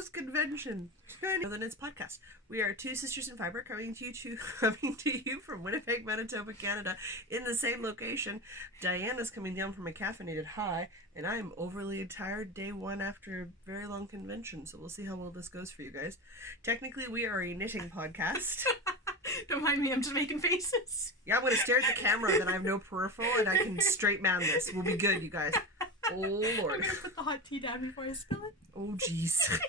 post-convention Northern Knits podcast. We are two sisters in fiber coming to you from Winnipeg, Manitoba, Canada, in the same location. Diana's coming down from a caffeinated high, and I'm overly tired day one after a very long convention, so we'll see how well this goes for you guys. Technically, we are a knitting podcast. Don't mind me, I'm just making faces. Yeah, I'm going to stare at the camera, then I have no peripheral, and I can straight man this. We'll be good, you guys. Oh, Lord. I'm going to put the hot tea down before I spill it. Oh, jeez.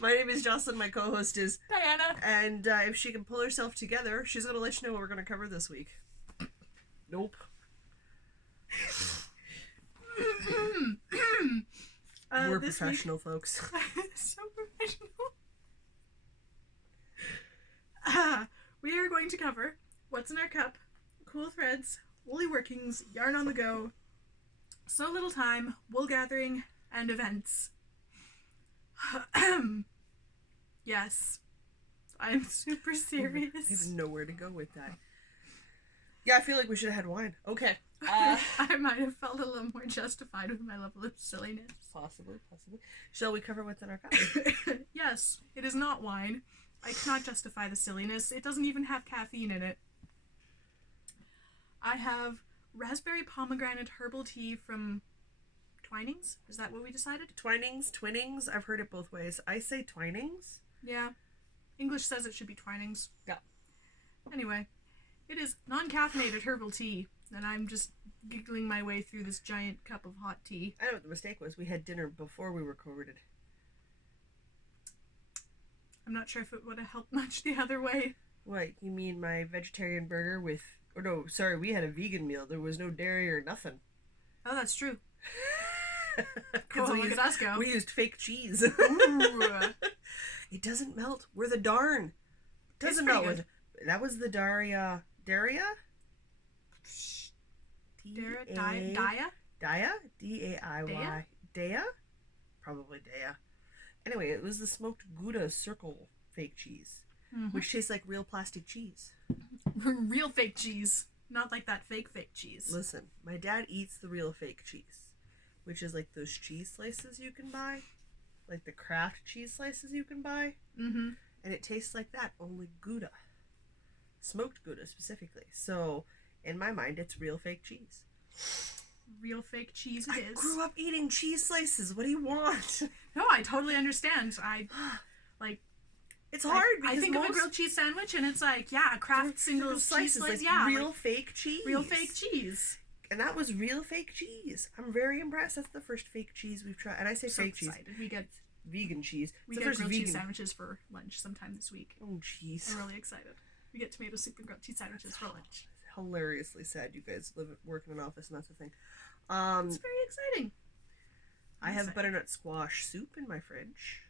My name is Jocelyn, my co-host is Diana. And if she can pull herself together, she's going to let you know what we're going to cover this week. Nope. We're professional, folks. So professional. We are going to cover what's in our cup, cool threads, woolly workings, yarn on the go, so little time, wool gathering, and events. Yes, I'm super serious. I have nowhere to go with that. Yeah, I feel like we should have had wine. Okay. I might have felt a little more justified with my level of silliness. Possibly. Shall we cover what's in our cup? Yes, it is not wine. I cannot justify the silliness. It doesn't even have caffeine in it. I have raspberry pomegranate herbal tea from Twinings. Is that what we decided? Twinnings. I've heard it both ways. I say Twinings. Yeah. English says it should be Twinings. Yeah. Anyway, it is non-caffeinated herbal tea, and I'm just giggling my way through this giant cup of hot tea. I know what the mistake was. We had dinner before we recorded. I'm not sure if it would have helped much the other way. What, you mean my vegetarian burger with... Oh, no, sorry, we had a vegan meal. There was no dairy or nothing. Oh, that's true. Cool, look at us go. We used fake cheese. Ooh. It doesn't melt. We're the darn. It doesn't melt. That was the Daria? Daya? Daya? D-A-I-Y. Daya? Probably Daya. Anyway, it was the smoked Gouda circle fake cheese, which tastes like real plastic cheese. Real fake cheese. Not like that fake cheese. Listen, my dad eats the real fake cheese, which is like those cheese slices you can buy, like the Kraft cheese slices you can buy. Mm-hmm. And it tastes like that, only Gouda. Smoked Gouda specifically. So, in my mind, it's real fake cheese. Real fake cheese it is. I grew up eating cheese slices. What do you want? No, I totally understand. It's hard because I think of a grilled cheese sandwich and it's like, yeah, a Kraft single cheese slice. Like yeah, real fake cheese. Real fake cheese. And that was real fake cheese. I'm very impressed. That's the first fake cheese we've tried. And I say fake cheese. We get vegan cheese. We get grilled cheese sandwiches for lunch sometime this week. Oh, jeez. I'm really excited. We get tomato soup and grilled cheese sandwiches for lunch. Hilariously sad you guys work in an office and that's the thing. It's very exciting. I have butternut squash soup in my fridge.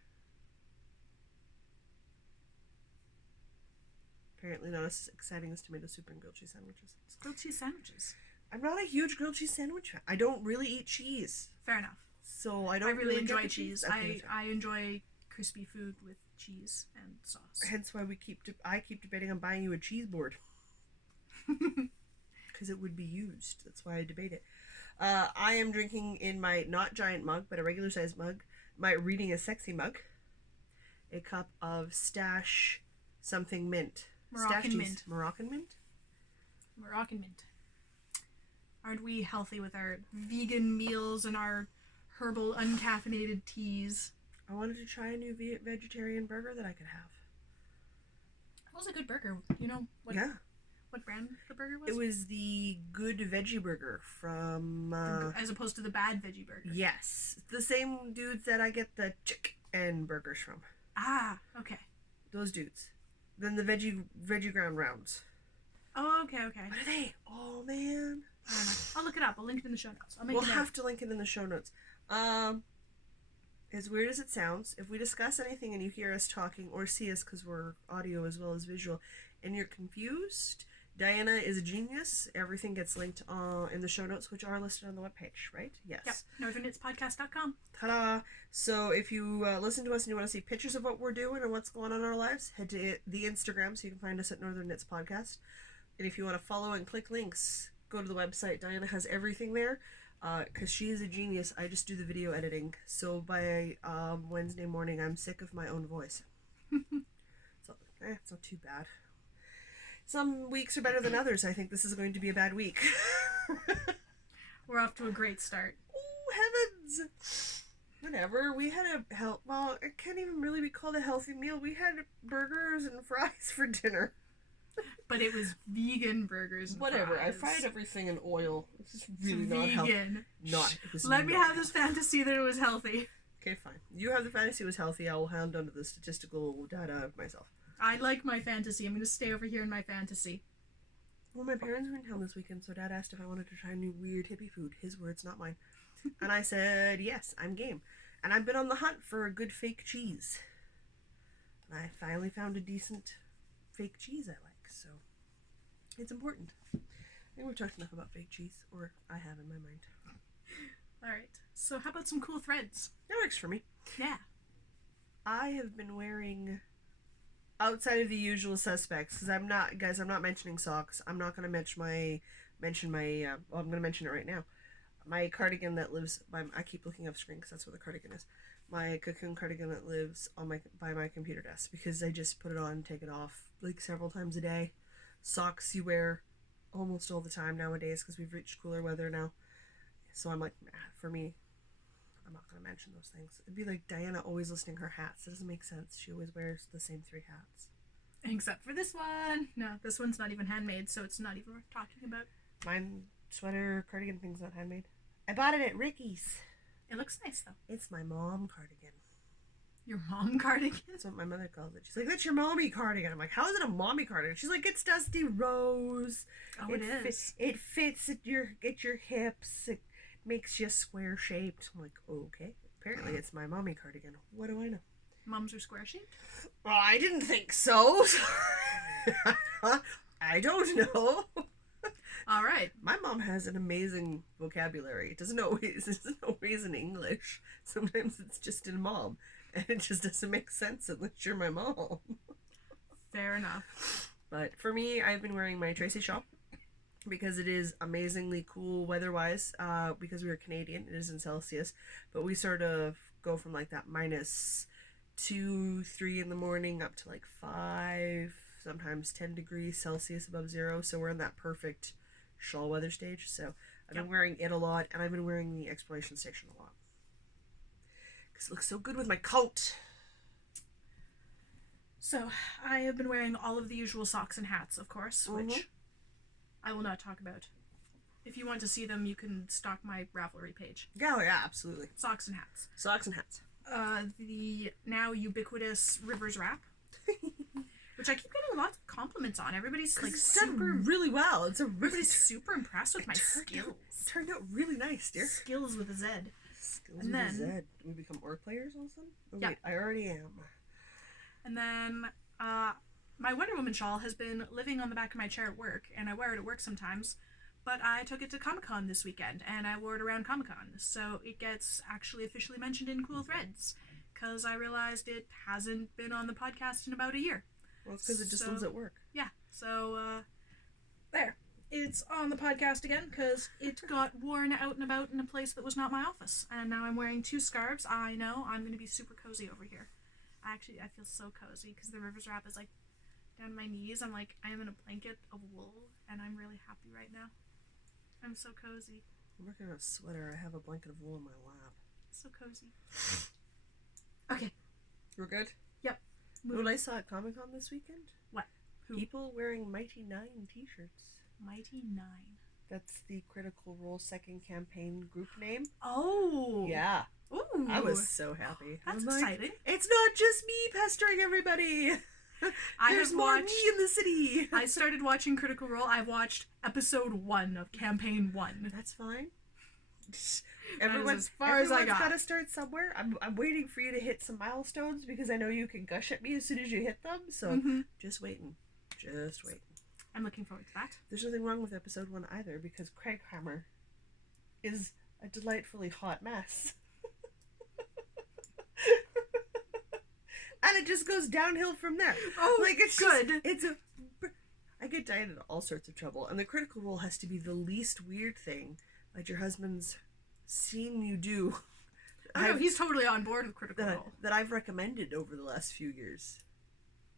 Apparently not as exciting as tomato soup and grilled cheese sandwiches. It's grilled cheese sandwiches. I'm not a huge grilled cheese sandwich fan. I don't really eat cheese. Fair enough. So I really enjoy cheese. I enjoy crispy food with cheese and sauce. Hence why I keep debating on buying you a cheese board. Because it would be used. That's why I debate it. I am drinking in my not giant mug, but a regular sized mug, my Reading is Sexy mug, a cup of Stash something mint. Moroccan mint. Moroccan mint? Moroccan mint. Aren't we healthy with our vegan meals and our herbal uncaffeinated teas? I wanted to try a new vegetarian burger that I could have. That was a good burger. You know what? Yeah. What brand the burger was? It was the Good Veggie Burger from... as opposed to the Bad Veggie Burger. Yes. The same dudes that I get the chicken burgers from. Ah, okay. Those dudes. Then the veggie ground rounds. Oh, okay. What are they? Oh, man. I don't know. I'll look it up. I'll link it in the show notes. We'll have to link it in the show notes. As weird as it sounds, if we discuss anything and you hear us talking or see us because we're audio as well as visual and you're confused... Diana is a genius. Everything gets linked in the show notes, which are listed on the webpage, right? Yes. Yep. NorthernKnitsPodcast.com. Ta-da! So if you listen to us and you want to see pictures of what we're doing and what's going on in our lives, head to the Instagram so you can find us at Northern Knits Podcast. And if you want to follow and click links, go to the website. Diana has everything there. Because she is a genius. I just do the video editing. So by Wednesday morning, I'm sick of my own voice. So, it's not too bad. Some weeks are better than others. I think this is going to be a bad week. We're off to a great start. Oh, heavens! Whatever. We had well, it can't even really be called a healthy meal. We had burgers and fries for dinner. But it was vegan burgers and Whatever. fries. I fried everything in oil. This is really It's not healthy. vegan. Let me have this fantasy that it was healthy. Okay, fine. You have the fantasy it was healthy. I will hound onto the statistical data myself. I like my fantasy. I'm going to stay over here in my fantasy. Well, my parents were in town this weekend, so Dad asked if I wanted to try new weird hippie food. His words, not mine. And I said, yes, I'm game. And I've been on the hunt for a good fake cheese. And I finally found a decent fake cheese I like, so it's important. I think we've talked enough about fake cheese, or I have in my mind. Alright, so how about some cool threads? That works for me. Yeah. I have been wearing, outside of the usual suspects, because I'm not mentioning socks. I'm not going to mention my I'm going to mention it right now. My cardigan that lives I keep looking off screen because that's what the cardigan is. My cocoon cardigan that lives on by my computer desk, because I just put it on and take it off like several times a day. Socks you wear almost all the time nowadays because we've reached cooler weather now. So I'm like, for me, I'm not going to mention those things. It'd be like Diana always listing her hats. It doesn't make sense. She always wears the same 3 hats. Except for this one. No, this one's not even handmade, so it's not even worth talking about. Mine, sweater, cardigan thing's not handmade. I bought it at Ricky's. It looks nice, though. It's my mom cardigan. Your mom cardigan? That's what my mother calls it. She's like, that's your mommy cardigan. I'm like, how is it a mommy cardigan? She's like, it's dusty rose. Oh, it is. It fits at your hips. It makes you square shaped. I'm like, okay. Apparently it's my mommy cardigan. What do I know? Moms are square shaped? Well, I didn't think so. I don't know. All right. My mom has an amazing vocabulary. It isn't always in English. Sometimes it's just in mom. And it just doesn't make sense unless you're my mom. Fair enough. But for me, I've been wearing my Tracy shawl because it is amazingly cool weather-wise. Because we are Canadian, it is in Celsius. But we sort of go from like that -2, 3 in the morning up to like 5, sometimes 10 degrees Celsius above zero. So we're in that perfect shawl weather stage. So I've been wearing it a lot, and I've been wearing the Exploration Station a lot because it looks so good with my coat. So I have been wearing all of the usual socks and hats, of course, which I will not talk about. If you want to see them, you can stalk my Ravelry page. Oh yeah, absolutely. Socks and hats. Socks and hats. The now ubiquitous Rivers wrap, which I keep getting lots of compliments on. Everybody's like super really well. everybody's super impressed with my skills. Turned out really nice, dear. Skills with a Z. Skills And with then- a Z. Do we become orc players all of a sudden? Oh, Yeah. wait, I already am. And then my Wonder Woman shawl has been living on the back of my chair at work, and I wear it at work sometimes. But I took it to Comic-Con this weekend, and I wore it around Comic-Con, so it gets actually officially mentioned in Cool Threads, because I realized it hasn't been on the podcast in about a year. Well, it's because it just lives at work. Yeah, so there. It's on the podcast again, because it got worn out and about in a place that was not my office, and now I'm wearing 2 scarves. I know, I'm going to be super cozy over here. I feel so cozy, because the Rivers wrap is like down to my knees. I'm like, I am in a blanket of wool, and I'm really happy right now. I'm so cozy. I'm working on a sweater. I have a blanket of wool in my lap. So cozy. Okay. We're good? Yep. You know what I saw at Comic-Con this weekend? What? Who? People wearing Mighty 9 t-shirts. Mighty 9. That's the Critical Role second campaign group name. Oh. Yeah. Ooh. I was so happy. That's I'm like, exciting. it's not just me pestering everybody. There's more me in the city. I started watching Critical Role. I watched episode 1 of campaign 1. That's fine. Everyone's as far as I got. Got to start somewhere. I'm waiting for you to hit some milestones because I know you can gush at me as soon as you hit them. So just waiting. Just waiting. I'm looking forward to that. There's nothing wrong with episode 1 either because Craig Hammer is a delightfully hot mess. And it just goes downhill from there. Oh, like it's good. I get Diane in all sorts of trouble, and the Critical Role has to be the least weird thing. Like your husband's seen you do. Oh, no, he's totally on board with Critical Role. That I've recommended over the last few years.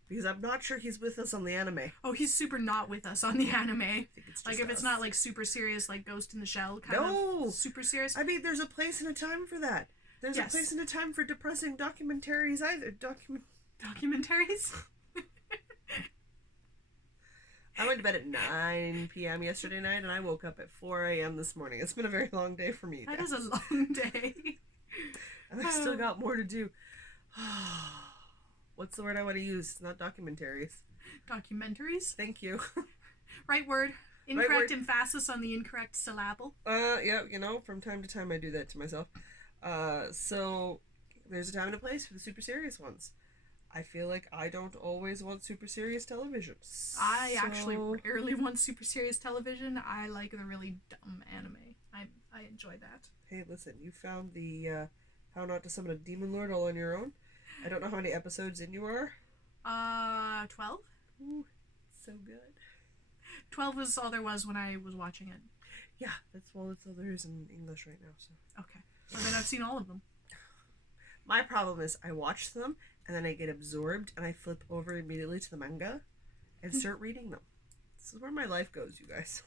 Because I'm not sure he's with us on the anime. Oh, he's super not with us on the anime. I think it's like, just if us. it's not, like, super serious, like Ghost in the Shell kind of super serious. I mean, there's a place and a time for that. There's a place and a time for depressing documentaries either. Documentaries? I went to bed at 9 p.m. yesterday night, and I woke up at 4 a.m. this morning. It's been a very long day for me. That is a long day. And I still got more to do. What's the word I want to use? Not documentaries. Documentaries? Thank you. Right word. Incorrect emphasis on the incorrect syllable. Yeah, from time to time I do that to myself. So there's a time and a place for the super serious ones. I feel like I don't always want super serious television. I actually rarely want super serious television. I like the really dumb anime. I enjoy that. Hey, listen, you found the How Not to Summon a Demon Lord all on your own. I don't know how many episodes in you are. 12? Ooh, so good. 12 was all there was when I was watching it. Yeah, that's all there is in English right now. So okay, well then I've seen all of them. My problem is I watch them and then I get absorbed and I flip over immediately to the manga and start reading them. This is where my life goes, you guys.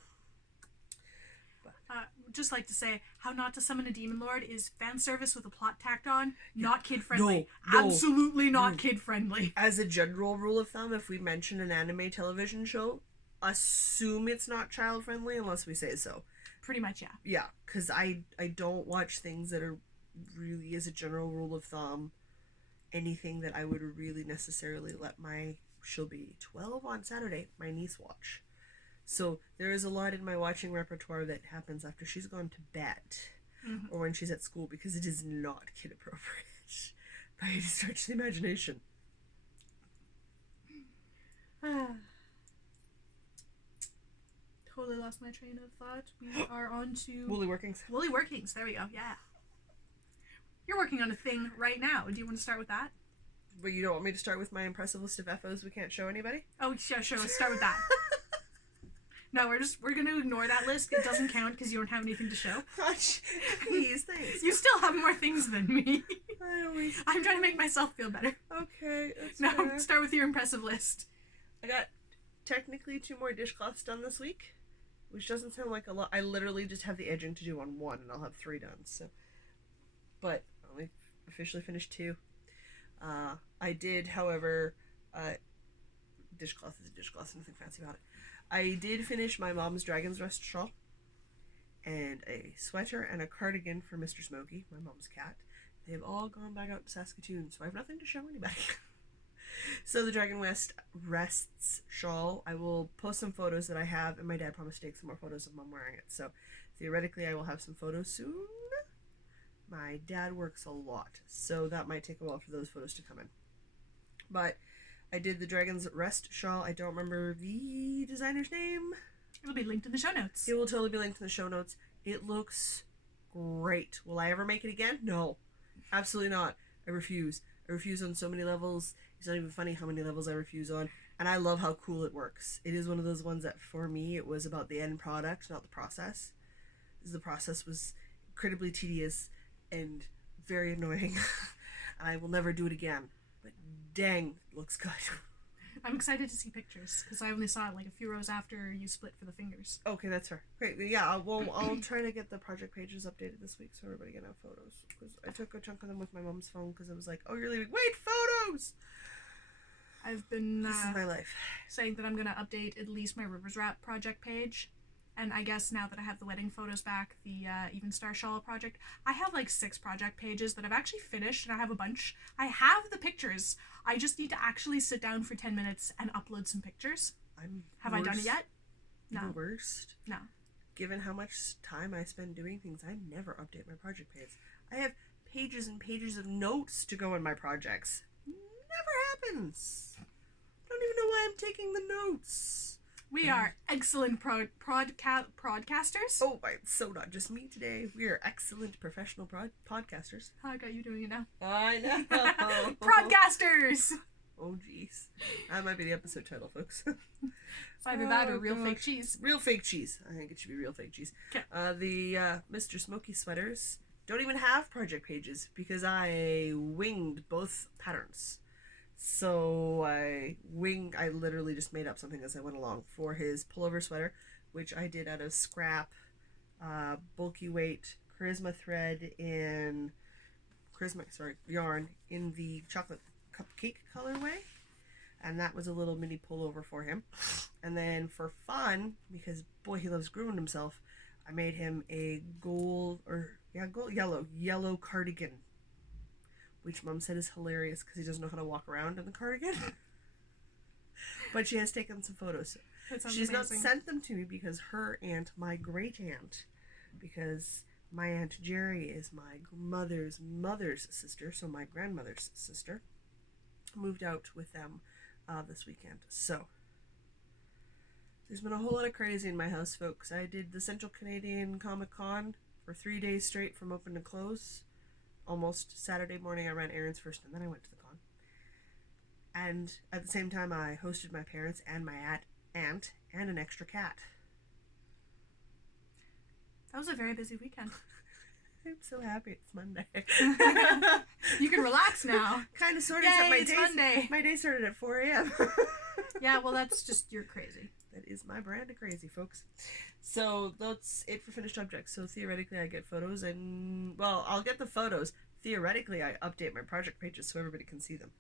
Just like to say, How Not to Summon a Demon Lord is fan service with a plot tacked on, not kid friendly. No, absolutely not kid friendly. As a general rule of thumb, if we mention an anime television show, assume it's not child friendly unless we say so. Pretty much, yeah. Yeah, because I don't watch things that are really, as a general rule of thumb, anything that I would really necessarily let she'll be 12 on Saturday, my niece watch. So there is a lot in my watching repertoire that happens after she's gone to bed or when she's at school, because it is not kid appropriate by any stretch of the imagination. Totally lost my train of thought. We are on to Woolly Workings. Woolly Workings. There we go. Yeah. You're working on a thing right now. Do you want to start with that? But you don't want me to start with my impressive list of FOs we can't show anybody? Oh, yeah, sure. Let's start with that. No, we're going to ignore that list. It doesn't count because you don't have anything to show. Please, thanks. You still have more things than me. I'm trying to make myself feel better. Okay, that's Now, fair. start with your impressive list. I got technically 2 more dishcloths done this week, which doesn't sound like a lot. I literally just have the edging to do on 1, and I'll have 3 done. So, but I only officially finished 2. I did, however, dishcloth is a dishcloth, nothing fancy about it. I did finish my mom's Dragon's Rest shawl and a sweater and a cardigan for Mr. Smokey, my mom's cat. They've all gone back out to Saskatoon, so I have nothing to show anybody. So the Dragon Rests shawl, I will post some photos that I have, and my dad promised to take some more photos of mom wearing it. So theoretically, I will have some photos soon. My dad works a lot, so that might take a while for those photos to come in. But I did the Dragon's Rest shawl. I don't remember the designer's name. It'll be linked in the show notes. It will totally be linked in the show notes. It looks great. Will I ever make it again? No. Absolutely not. I refuse. I refuse on so many levels. It's not even funny how many levels I refuse on. And I love how cool it works. It is one of those ones that, for me, it was about the end product, not the process. The process was incredibly tedious and very annoying. And I will never do it again. But dang, it looks good. I'm excited to see pictures, because I only saw it like a few rows after you split for the fingers. Okay, that's fair. Great. Yeah, I'll try to get the project pages updated this week so everybody can have photos. Because I took a chunk of them with my mom's phone because it was like, oh, you're leaving. Wait, photos! I've been this is my life. saying that I'm going to update at least my Rivers Wrap project page. And I guess now that I have the wedding photos back, the Even Star Shawl project, I have like 6 project pages that I've actually finished, and I have a bunch. I have the pictures. I just need to actually sit down for 10 minutes and upload some pictures. Have I done it yet? No. The worst. No. Given how much time I spend doing things, I never update my project page. I have pages and pages of notes to go in my projects. Never happens. I don't even know why I'm taking the notes. We are excellent broadcasters. Oh, it's so not just me today. We are excellent professional podcasters. I got you doing it now. I know. Broadcasters! Oh, jeez. That might be the episode title, folks. It's either that or real fake cheese. Real fake cheese. I think it should be real fake cheese. Okay. The Mr. Smoky sweaters don't even have project pages because I winged both patterns. So I literally just made up something as I went along for his pullover sweater, which I did out of scrap, bulky weight, charisma thread in yarn in the chocolate cupcake colorway. And that was a little mini pullover for him. And then for fun, because boy, he loves grooming himself, I made him a yellow cardigan, which Mom said is hilarious because he doesn't know how to walk around in the cardigan. But she has taken some photos. She's amazing. not sent them to me because her aunt, my great aunt, because my Aunt Jerry is my mother's sister, so my grandmother's sister, moved out with them this weekend. So there's been a whole lot of crazy in my house, folks. I did the Central Canadian Comic Con for 3 days straight from open to close. Almost Saturday morning I ran errands first and then I went to the con. And at the same time I hosted my parents and my aunt and an extra cat. That was a very busy weekend. I'm so happy it's Monday. You can relax now. Kind of, sort of. Yay, it's Monday. My day started at 4 a.m. Yeah, well, that's just, you're crazy. That is my brand of crazy, folks. So that's it for finished objects. So theoretically I get photos and, well, I'll get the photos. Theoretically I update my project pages so everybody can see them.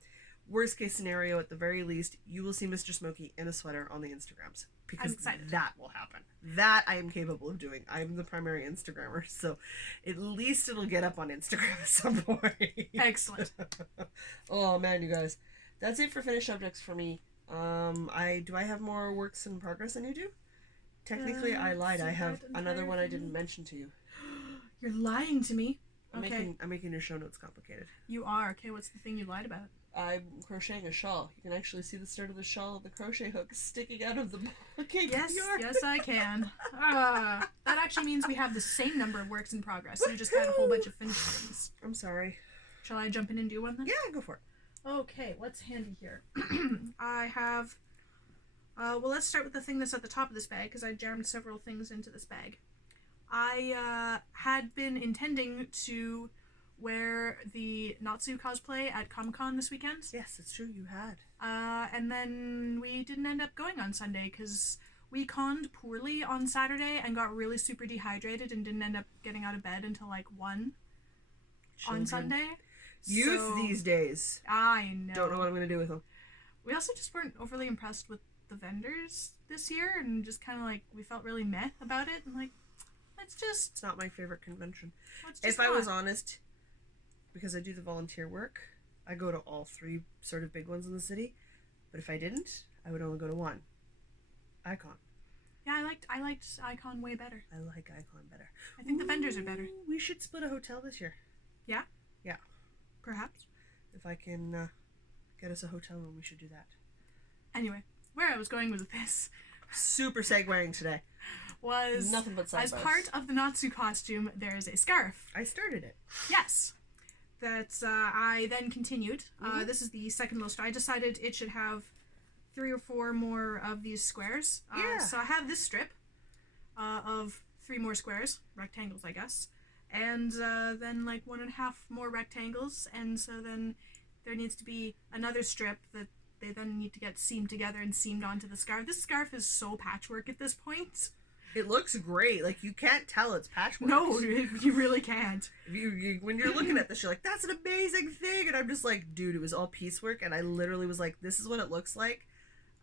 Worst case scenario, at the very least, you will see Mr. Smoky in a sweater on the Instagrams. Because that will happen. That I am capable of doing. I'm the primary Instagrammer, so at least it'll get up on Instagram at some point. Excellent. Oh man, you guys. That's it for finished objects for me. I have more works in progress than you do? Technically, I lied. I have another one I didn't mention to you. You're lying to me. I'm making your show notes complicated. You are. Okay, what's the thing you lied about? I'm crocheting a shawl. You can actually see the start of the shawl of the crochet hook sticking out of the bucket. Yes, yes, I can. That actually means we have the same number of works in progress. You just had a whole bunch of finished things. I'm sorry. Shall I jump in and do one then? Yeah, go for it. Okay, what's handy here? I have... well, let's start with the thing that's at the top of this bag, because I jammed several things into this bag. I had been intending to wear the Natsu cosplay at Comic-Con this weekend. Yes, it's true, you had. And then we didn't end up going on Sunday, because we conned poorly on Saturday and got really super dehydrated and didn't end up getting out of bed until like 1 on Sunday. Youth these days. I know. Don't know what I'm going to do with them. We also just weren't overly impressed with the vendors this year, and just kind of like, we felt really meh about it, and like, It's not my favorite convention. If I was honest, because I do the volunteer work, I go to all 3 sort of big ones in the city. But if I didn't, I would only go to 1. Icon. Yeah, I liked Icon way better. I like Icon better. I think the vendors are better. We should split a hotel this year. Yeah? Yeah. Perhaps. If I can get us a hotel room, we should do that. Anyway, where I was going with this... Super segueing today. Was... Nothing but side as buzz. part of the Natsu costume, there is a scarf. I started it. Yes. That I then continued. This is the second little strip. I decided it should have 3 or 4 more of these squares. Yeah. So I have this strip of 3 more squares, rectangles, I guess, and then like 1.5 more rectangles, and so then there needs to be another strip that they then need to get seamed together and seamed onto the scarf. This scarf is so patchwork at this point. It looks great. Like, you can't tell it's patchwork. No, you really can't. When you're looking at this, you're like, that's an amazing thing. And I'm just like, dude, it was all piecework. And I literally was like, this is what it looks like.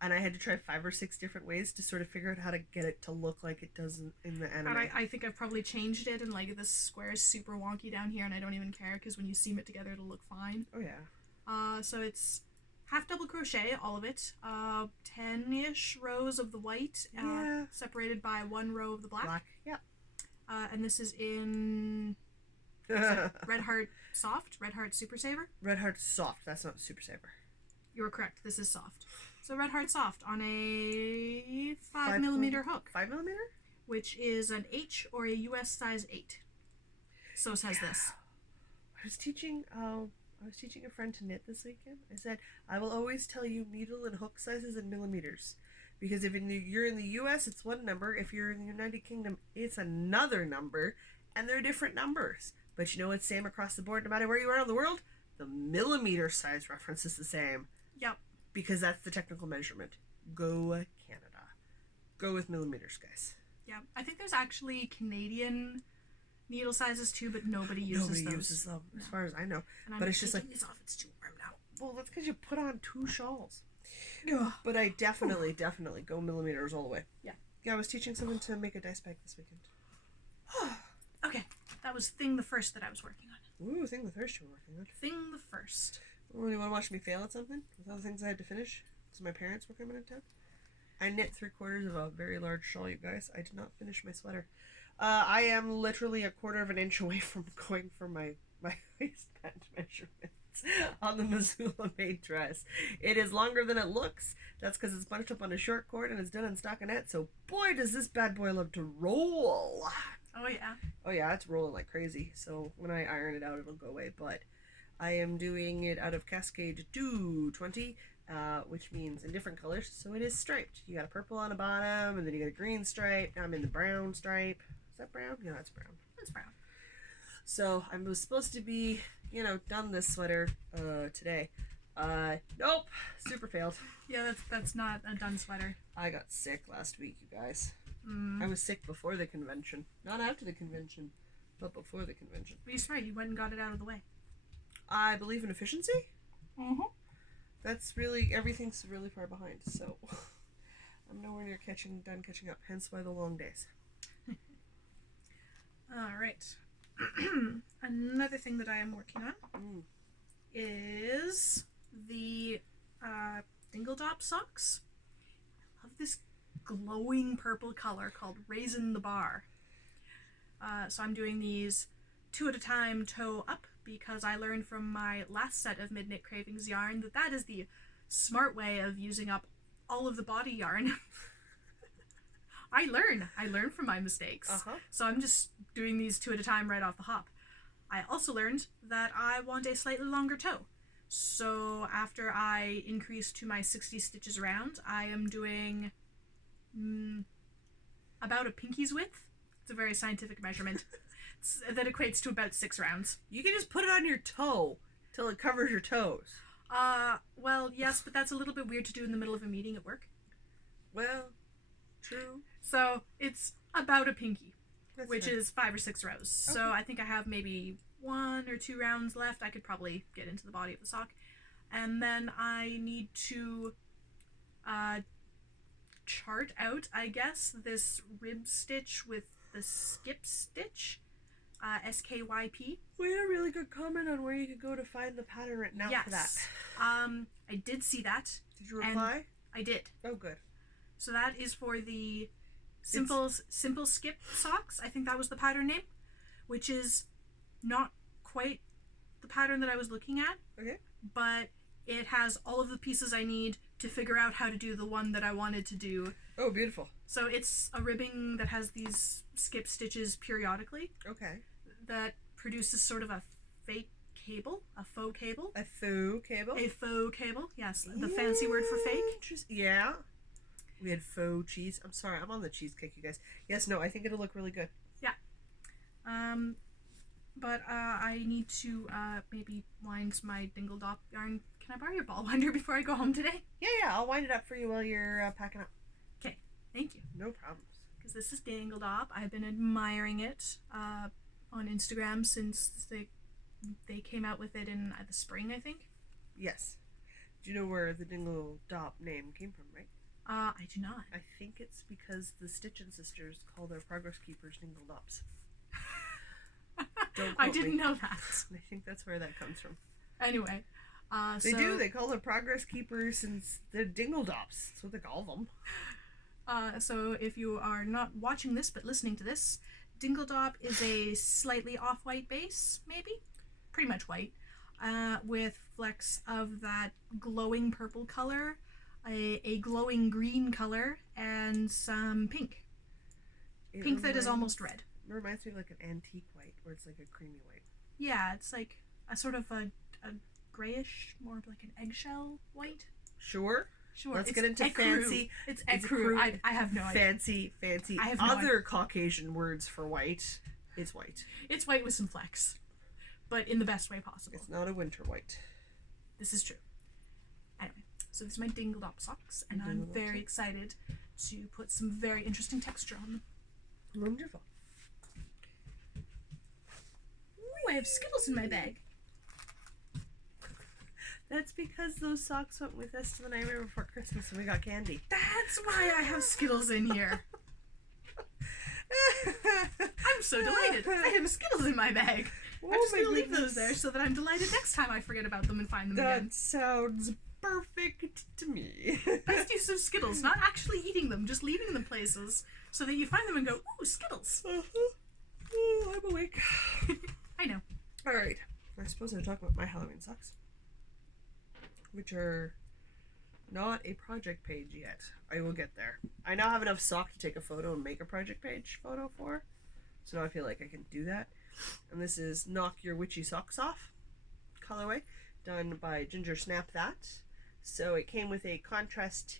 And I had to try 5 or 6 different ways to sort of figure out how to get it to look like it does in the anime. And I think I've probably changed it, and like this square is super wonky down here, and I don't even care, because when you seam it together, it'll look fine. Oh, yeah. So it's half double crochet, all of it. 10-ish rows of the white, separated by 1 row of the black. Yeah. And this is in Red Heart Soft, Red Heart Super Saver. Red Heart Soft. That's not Super Saver. You're correct. This is soft. So Red Heart Soft on a 5mm hook. 5mm? Which is an H or a US size 8. So says this. I was teaching I was teaching a friend to knit this weekend. I said, I will always tell you needle and hook sizes in millimeters. Because if you're in the US, it's one number. If you're in the United Kingdom, it's another number. And they're different numbers. But you know what's same across the board, no matter where you are in the world? The millimeter size reference is the same. Yep. Because that's the technical measurement. Go Canada. Go with millimeters, guys. Yeah. I think there's actually Canadian needle sizes too, but nobody uses them, as far as I know. And but it's just like, these off. It's too warm now. Well, that's because you put on 2 shawls. Ugh. But I definitely go millimeters all the way. Yeah. Yeah, I was teaching someone to make a dice bag this weekend. Okay, that was thing the first that I was working on. Ooh, thing the first you were working on. Thing the first. Oh, you want to watch me fail at something? With all the things I had to finish? Because my parents were coming into town? I knit 3/4 of a very large shawl, you guys. I did not finish my sweater. I am literally 1/4 of an inch away from going for my waistband measurements on the Missoula made dress. It is longer than it looks. That's because it's bunched up on a short cord and it's done in stockinette. So boy, does this bad boy love to roll. Oh yeah. Oh yeah, it's rolling like crazy. So when I iron it out, it'll go away. But I am doing it out of Cascade 220, which means in different colors. So it is striped. You got a purple on the bottom, and then you got a green stripe. Now I'm in the brown stripe. Is that brown? Yeah, that's brown. That's brown. So I was supposed to be, done this sweater today. Nope, super failed. Yeah, that's not a done sweater. I got sick last week, you guys. Mm. I was sick before the convention. Not after the convention, but before the convention. But you're smart. You went and got it out of the way. I believe in efficiency. Mm-hmm. That's really, everything's really far behind, so I'm nowhere near done catching up, hence why the long days. Alright. Another thing that I am working on is the Dingledop socks. I love this glowing purple color called Raisin the Bar. So I'm doing these 2 at a time, toe up, because I learned from my last set of Midnight Cravings yarn that is the smart way of using up all of the body yarn. I learn from my mistakes. So I'm just doing these 2 at a time right off the hop. I also learned that I want a slightly longer toe. So after I increase to my 60 stitches around, I am doing about a pinky's width. It's a very scientific measurement. That equates to about 6 rounds. You can just put it on your toe till it covers your toes. Well, yes, but that's a little bit weird to do in the middle of a meeting at work. Well, true. So it's about a pinky, which fair. is 5 or 6 rows. Okay. So I think I have maybe 1 or 2 rounds left. I could probably get into the body of the sock. And then I need to chart out, I guess, this rib stitch with the skip stitch. SKYP. We had a really good comment on where you could go to find the pattern written out for that. I did see that. Did you reply? I did. Oh, good. So that is for the simple skip socks. I think that was the pattern name, which is not quite the pattern that I was looking at. Okay. But it has all of the pieces I need to figure out how to do the one that I wanted to do. Oh, beautiful. So it's a ribbing that has these skip stitches periodically. Okay. That produces sort of a fake cable, a faux cable. A faux cable? A faux cable, yes. The fancy word for fake. Yeah. We had faux cheese. I'm sorry, I'm on the cheesecake, you guys. Yes, no, I think it'll look really good. Yeah. But I need to maybe wind my Dingledop yarn. Can I borrow your ball winder before I go home today? Yeah, I'll wind it up for you while you're packing up. Okay, thank you. No problems. Because this is Dingledop. I've been admiring it on Instagram since they came out with it in the spring, I think. Yes. Do you know where the Dingledop name came from, right? I do not. I think it's because the Stitchin' Sisters call their progress keepers Dingledops. Don't quote I didn't me. know that. I think that's where that comes from. Anyway. They do. They call them progress keepers since they're Dingledops. That's what they call them. So if you are not watching this but listening to this, Dingledop is a slightly off-white base, maybe? Pretty much white. With flecks of that glowing purple color, a glowing green color, and some pink. Pink that is almost red. It reminds me of like an antique white, where it's like a creamy white. Yeah, it's like a sort of a a grayish, more of like an eggshell white. Sure. Sure. Let's it's get into ecru. fancy. It's ecru. I have no idea. Fancy. I have no other Caucasian words for white. It's white. It's white with some flecks, but in the best way possible. It's not a winter white. This is true. Anyway, so these are my dingled up socks, and I'm very excited to put some very interesting texture on them. Wonderful. Ooh, I have Skittles in my bag. That's because those socks went with us to the nightmare before Christmas and we got candy. That's why I have Skittles in here. I'm so delighted. I have Skittles in my bag. I'm just going to leave those there so that I'm delighted next time I forget about them and find them again. That sounds perfect to me. Best use of Skittles, not actually eating them, just leaving them places so that you find them and go, ooh, Skittles. Oh, I'm awake. I know. Alright, I suppose I'll talk about my Halloween socks, which are not a project page yet. I will get there. I now have enough sock to take a photo and make a project page photo for, so now I feel like I can do that. And this is Knock Your Witchy Socks Off colorway, done by Ginger Snap That. So it came with a contrast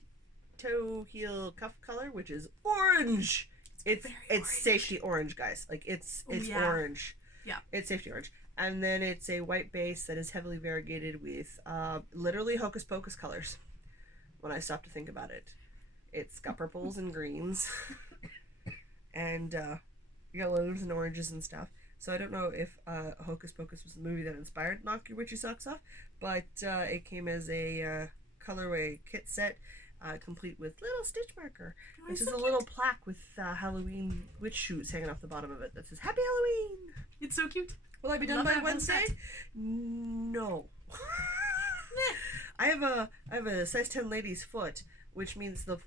toe heel cuff color, which is orange. It's orange. safety orange, guys. Like it's orange. Yeah. It's safety orange. And then it's a white base that is heavily variegated with literally hocus pocus colors. When I stop to think about it, it's got purples and greens, and yellows and oranges and stuff. So I don't know if Hocus Pocus was the movie that inspired Knock Your Witchy Socks Off, but it came as a colorway kit set, complete with little stitch marker, which is a little plaque with Halloween witch shoes hanging off the bottom of it that says "Happy Halloween." It's so cute. Will I be done by Wednesday? No. I have a size 10 lady's foot, which means the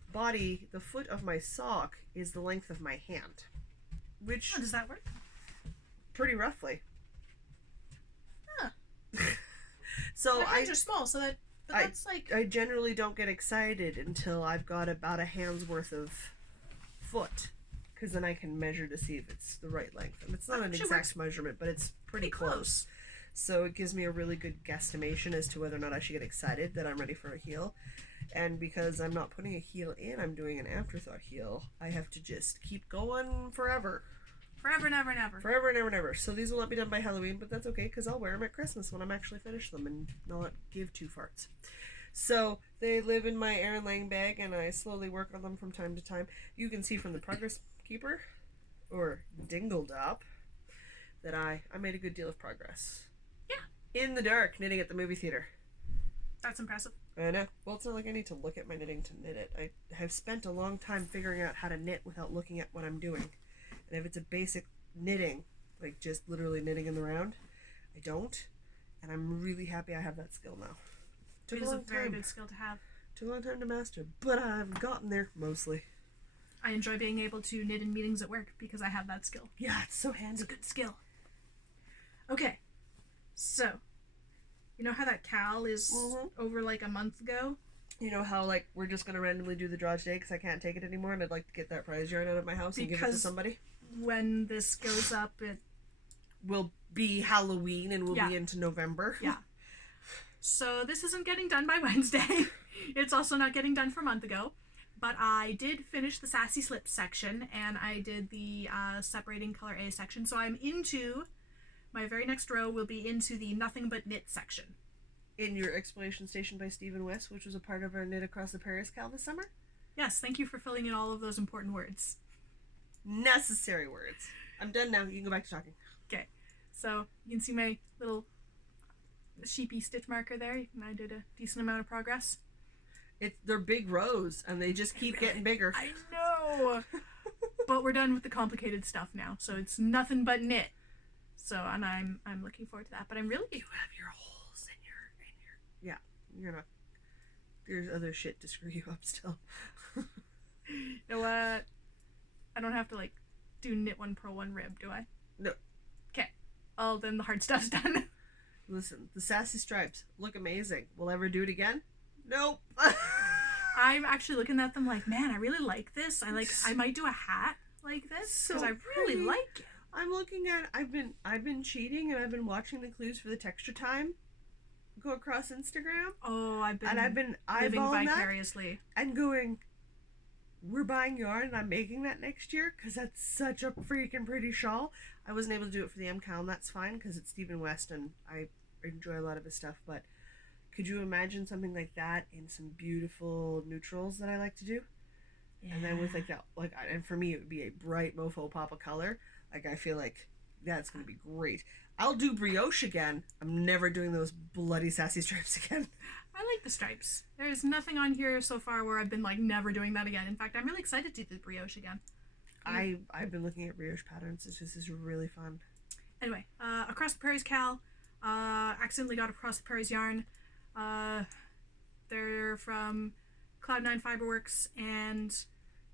foot of my sock is the length of my hand. Which How does that work? Pretty roughly. Huh. So my hands are small, so that's like... I generally don't get excited until I've got about a hand's worth of foot, because then I can measure to see if it's the right length. And it's not an exact measurement, but it's pretty close. So it gives me a really good guesstimation as to whether or not I should get excited that I'm ready for a heel. And because I'm not putting a heel in, I'm doing an afterthought heel, I have to just keep going forever. Forever and ever and ever. Forever and ever and ever. So these will not be done by Halloween, but that's okay, because I'll wear them at Christmas when I'm actually finished them and not give two farts. So they live in my Erin Lang bag, and I slowly work on them from time to time. You can see from the progress keeper, or dingled up, that I made a good deal of progress. Yeah. In the dark, knitting at the movie theater. That's impressive. I know. Well, it's not like I need to look at my knitting to knit it. I have spent a long time figuring out how to knit without looking at what I'm doing. And if it's a basic knitting, like just literally knitting in the round, I don't. And I'm really happy I have that skill now. It is a very good skill to have. Took a long time to master, but I've gotten there mostly. I enjoy being able to knit in meetings at work because I have that skill. Yeah, it's so handy. It's a good skill. Okay, so you know how that cowl is over like a month ago? You know how like we're just gonna randomly do the draw today because I can't take it anymore, and I'd like to get that prize yarn out of my house and give it to somebody. When this goes up, it will be Halloween and we'll be into November. Yeah. So this isn't getting done by Wednesday. It's also not getting done for a month ago. But I did finish the Sassy Slips section, and I did the separating color A section. So I'm into, my very next row will be into the Nothing But Knit section. In your explanation station by Stephen West, which was a part of our Knit Across the Paris Cal this summer? Yes, thank you for filling in all of those important words. Necessary words. I'm done now. You can go back to talking. Okay. So you can see my little sheepy stitch marker there. And I did a decent amount of progress. They're big rows, and they just keep getting bigger. I know! But we're done with the complicated stuff now, so it's nothing but knit. So, and I'm looking forward to that. But I'm really... You have your holes in your... Yeah, you're not... There's other shit to screw you up still. You know what? I don't have to, like, do knit one, purl one, rib, do I? No. Okay. Oh, then the hard stuff's done. Listen, the Sassy Stripes look amazing. Will I ever do it again? Nope. I'm actually looking at them like, man, I really like this. I might do a hat like this because I really like it. I'm looking at I've been cheating, and I've been watching the clues for the texture time go across Instagram, Oh, I've been living eyeballing that vicariously. and going, we're buying yarn and I'm making that next year because that's such a freaking pretty shawl. I wasn't able to do it for the Cowl, and that's fine because it's Stephen West and I enjoy a lot of his stuff, but could you imagine something like that in some beautiful neutrals that I like to do? Yeah. And then with like that, like, and for me it would be a bright mofo pop of color. Like, I feel like that's gonna be great. I'll do brioche again. I'm never doing those bloody sassy stripes again. I like the stripes. There's nothing on here so far where I've been like never doing that again. In fact, I'm really excited to do the brioche again. I've been looking at brioche patterns. It's just, it's really fun. Anyway, Across the Prairies Cowl. Accidentally got Across the Prairies yarn. They're from Cloud9 Fiberworks and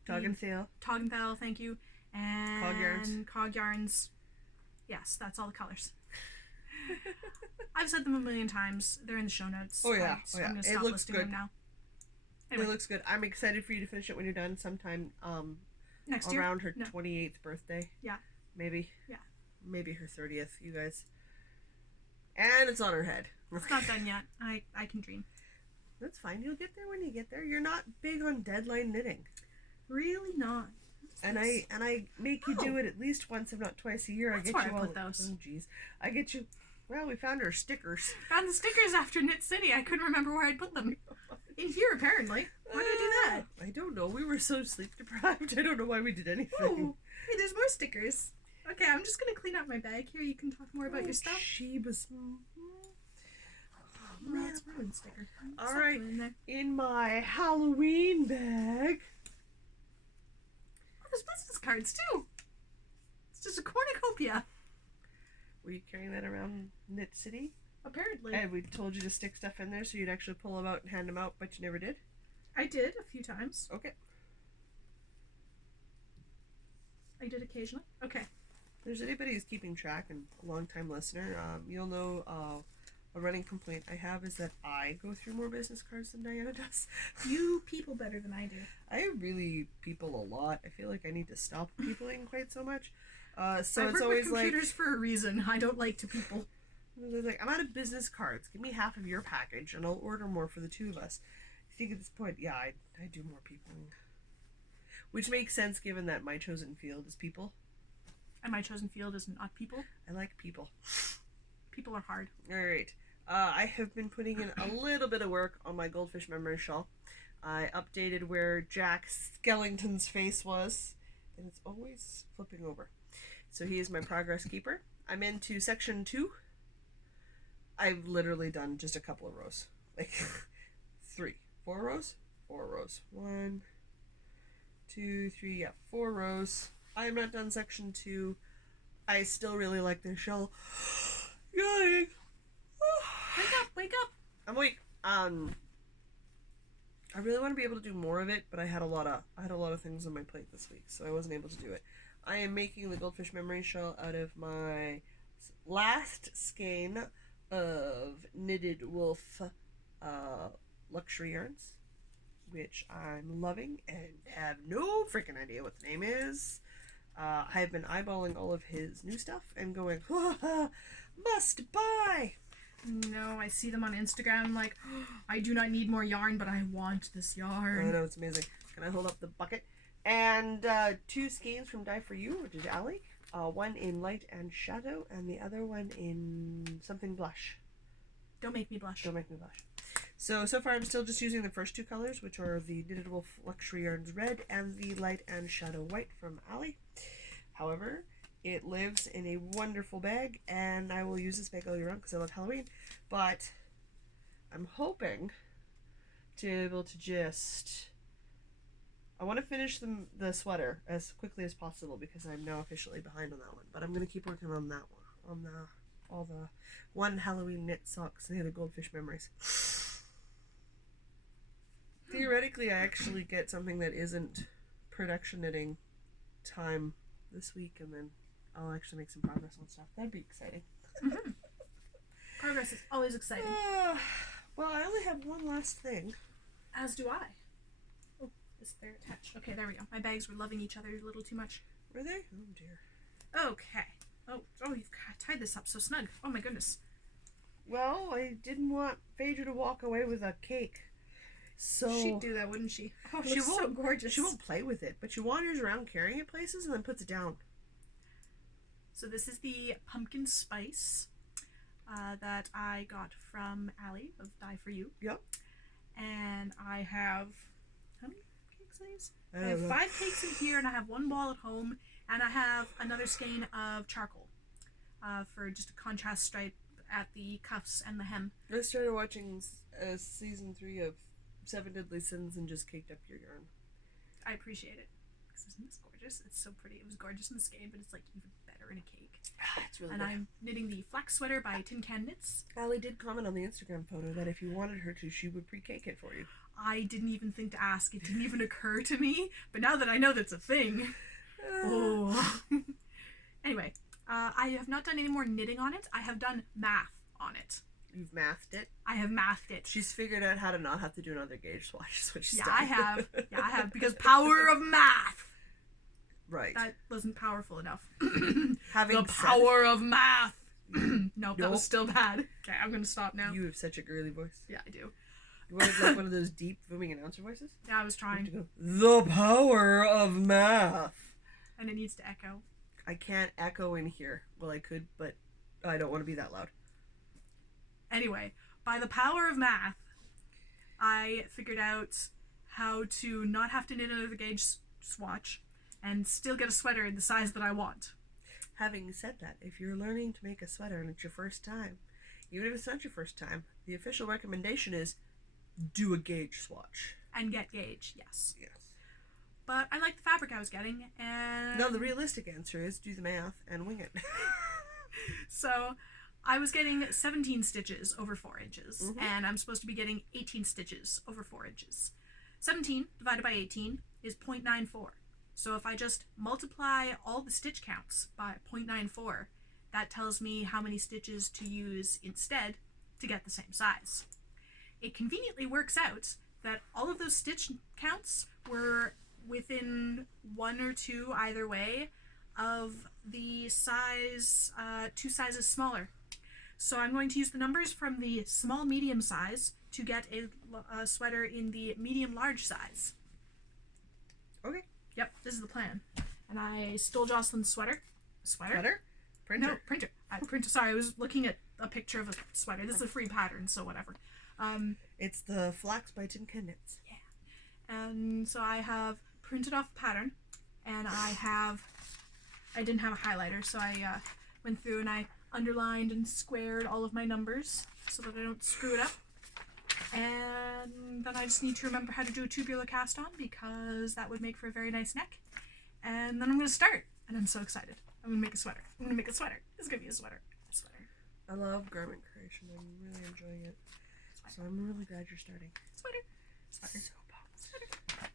Toggenthal, thank you. And Cog Yarns. Yes, that's all the colors. I've said them a million times. They're in the show notes. Oh yeah, I'm gonna stop listing them now. Anyway. It looks good. I'm excited for you to finish it when you're done sometime next year. Around her 28th birthday. Yeah. Maybe. Yeah. Maybe her 30th, you guys. And it's on her head. It's not done yet. I can dream. That's fine. You'll get there when you get there. You're not big on deadline knitting. Really not. And I make you do it at least once, if not twice a year. That's I get where you I all. Put those. Oh jeez. I get you. Well, we found our stickers. Found the stickers after Knit City. I couldn't remember where I'd put them. In here, apparently. Why did I do that? I don't know. We were so sleep deprived. I don't know why we did anything. Oh, hey, there's more stickers. Okay, I'm just gonna clean out my bag here. You can talk more about your stuff. Sheba's. Oh, that's ruined sticker. All right, in my Halloween bag. Oh, there's business cards too. It's just a cornucopia. Were you carrying that around Knit City? Apparently. And we told you to stick stuff in there so you'd actually pull them out and hand them out, but you never did? I did a few times. Okay. I did occasionally. Okay. If there's anybody who's keeping track and a long-time listener, you'll know a running complaint I have is that I go through more business cards than Diana does. You people better than I do. I really people a lot. I feel like I need to stop peopling quite so much. So I it's work always with computers for a reason. I don't like to people. It's like, I'm out of business cards. Give me half of your package and I'll order more for the two of us. I think at this point, yeah, I do more peopling. Which makes sense given that my chosen field is people. And my chosen field is not people. I like people. People are hard. Alright. I have been putting in a little bit of work on my Goldfish Memory Shawl. I updated where Jack Skellington's face was. And it's always flipping over. So he is my progress keeper. I'm into section 2. I've literally done just a couple of rows. Like 4 rows? 4 rows. 1, 2, 3, yeah, 4 rows. I am not done section 2. I still really like this shawl. Yawning. Wake up. I'm awake. I really want to be able to do more of it, but I had a lot of things on my plate this week, so I wasn't able to do it. I am making the Goldfish Memory Shawl out of my last skein of Knitted Wolf luxury yarns, which I'm loving and have no freaking idea what the name is. I've been eyeballing all of his new stuff and going, must buy. No, I see them on Instagram. I'm like, oh, I do not need more yarn, but I want this yarn. I know, it's amazing. Can I hold up the bucket? And 2 skeins from Dye For You, which is Allie. One in Light and Shadow, and the other one in something blush. Don't make me blush. Don't make me blush. So far I'm still just using the first 2 colors, which are the Knitted Wolf Luxury Yarns Red and the Light and Shadow White from Allie. However, it lives in a wonderful bag, and I will use this bag all year round because I love Halloween. But I'm hoping to be able to just... I want to finish the sweater as quickly as possible because I'm now officially behind on that one. But I'm going to keep working on that one. On all the one Halloween knit socks and the other Goldfish Memories. Theoretically, I actually get something that isn't production knitting time this week, and then I'll actually make some progress on stuff. That'd be exciting. Mm-hmm. Progress is always exciting. Well, I only have one last thing. As do I. Oh, they're attached. Okay, there we go. My bags were loving each other a little too much. Were they? Oh dear. Okay. Oh, you've tied this up so snug. Oh my goodness. Well, I didn't want Phaedra to walk away with a cake. So She'd do that, wouldn't she? Oh, she she's so won't, gorgeous. She won't play with it, but she wanders around carrying it places and then puts it down. So this is the pumpkin spice that I got from Allie of Die For You. Yep. And I have... How many cakes are these? I I have don't know. 5 cakes in here, and I have 1 ball at home, and I have another skein of charcoal for just a contrast stripe at the cuffs and the hem. I started watching season 3 of 7 Deadly Sins and just caked up your yarn. I appreciate it. Because isn't this gorgeous? It's so pretty. It was gorgeous in the skein, but it's like even better in a cake. It's really And good. I'm knitting the flax sweater by Tin Can Knits. Allie did comment on the Instagram photo that if you wanted her to, she would pre-cake it for you. I didn't even think to ask. It didn't even occur to me. But now that I know that's a thing. Oh. Anyway, I have not done any more knitting on it. I have done math on it. You've mathed it. I have mathed it. She's figured out how to not have to do another gauge swatch. Is what she's Yeah, done. I have. Yeah, I have. Because power of math. Right. That wasn't powerful enough. Having The power of math. Nope, that Nope. was still bad. Okay, I'm gonna stop now. You have such a girly voice. Yeah, I do. You wanted like one of those deep, booming announcer voices? Yeah, I was You have to trying. go, the power of math. And it needs to echo. I can't echo in here. Well, I could, but I don't want to be that loud. Anyway, by the power of math, I figured out how to not have to knit another gauge swatch and still get a sweater in the size that I want. Having said that, if you're learning to make a sweater and it's your first time, even if it's not your first time, the official recommendation is do a gauge swatch. And get gauge, yes. Yes. But I like the fabric I was getting, and... No, the realistic answer is do the math and wing it. So, I was getting 17 stitches over 4 inches, Mhm. and I'm supposed to be getting 18 stitches over 4 inches. 17 divided by 18 is 0.94. So if I just multiply all the stitch counts by 0.94, that tells me how many stitches to use instead to get the same size. It conveniently works out that all of those stitch counts were within 1 or 2 either way of the size, 2 sizes smaller. So I'm going to use the numbers from the small medium size to get a sweater in the medium large size. Okay. Yep, this is the plan. And I stole Jocelyn's sweater. Sweater? Printer? Printer. No, printer. Printer. Sorry, I was looking at a picture of a sweater. This is a free pattern, so whatever. It's the Flax by Tin Can Knits. And so I have printed off the pattern, and I didn't have a highlighter, so I went through and I underlined and squared all of my numbers so that I don't screw it up. And then I just need to remember how to do a tubular cast on, because that would make for a very nice neck. And then I'm going to start, and I'm so excited. I'm going to make a sweater. I'm going to make a sweater. It's going to be a sweater. A sweater. I love garment creation. I'm really enjoying it. So I'm really glad you're starting. Sweater. Sweater. So pumped. Sweater.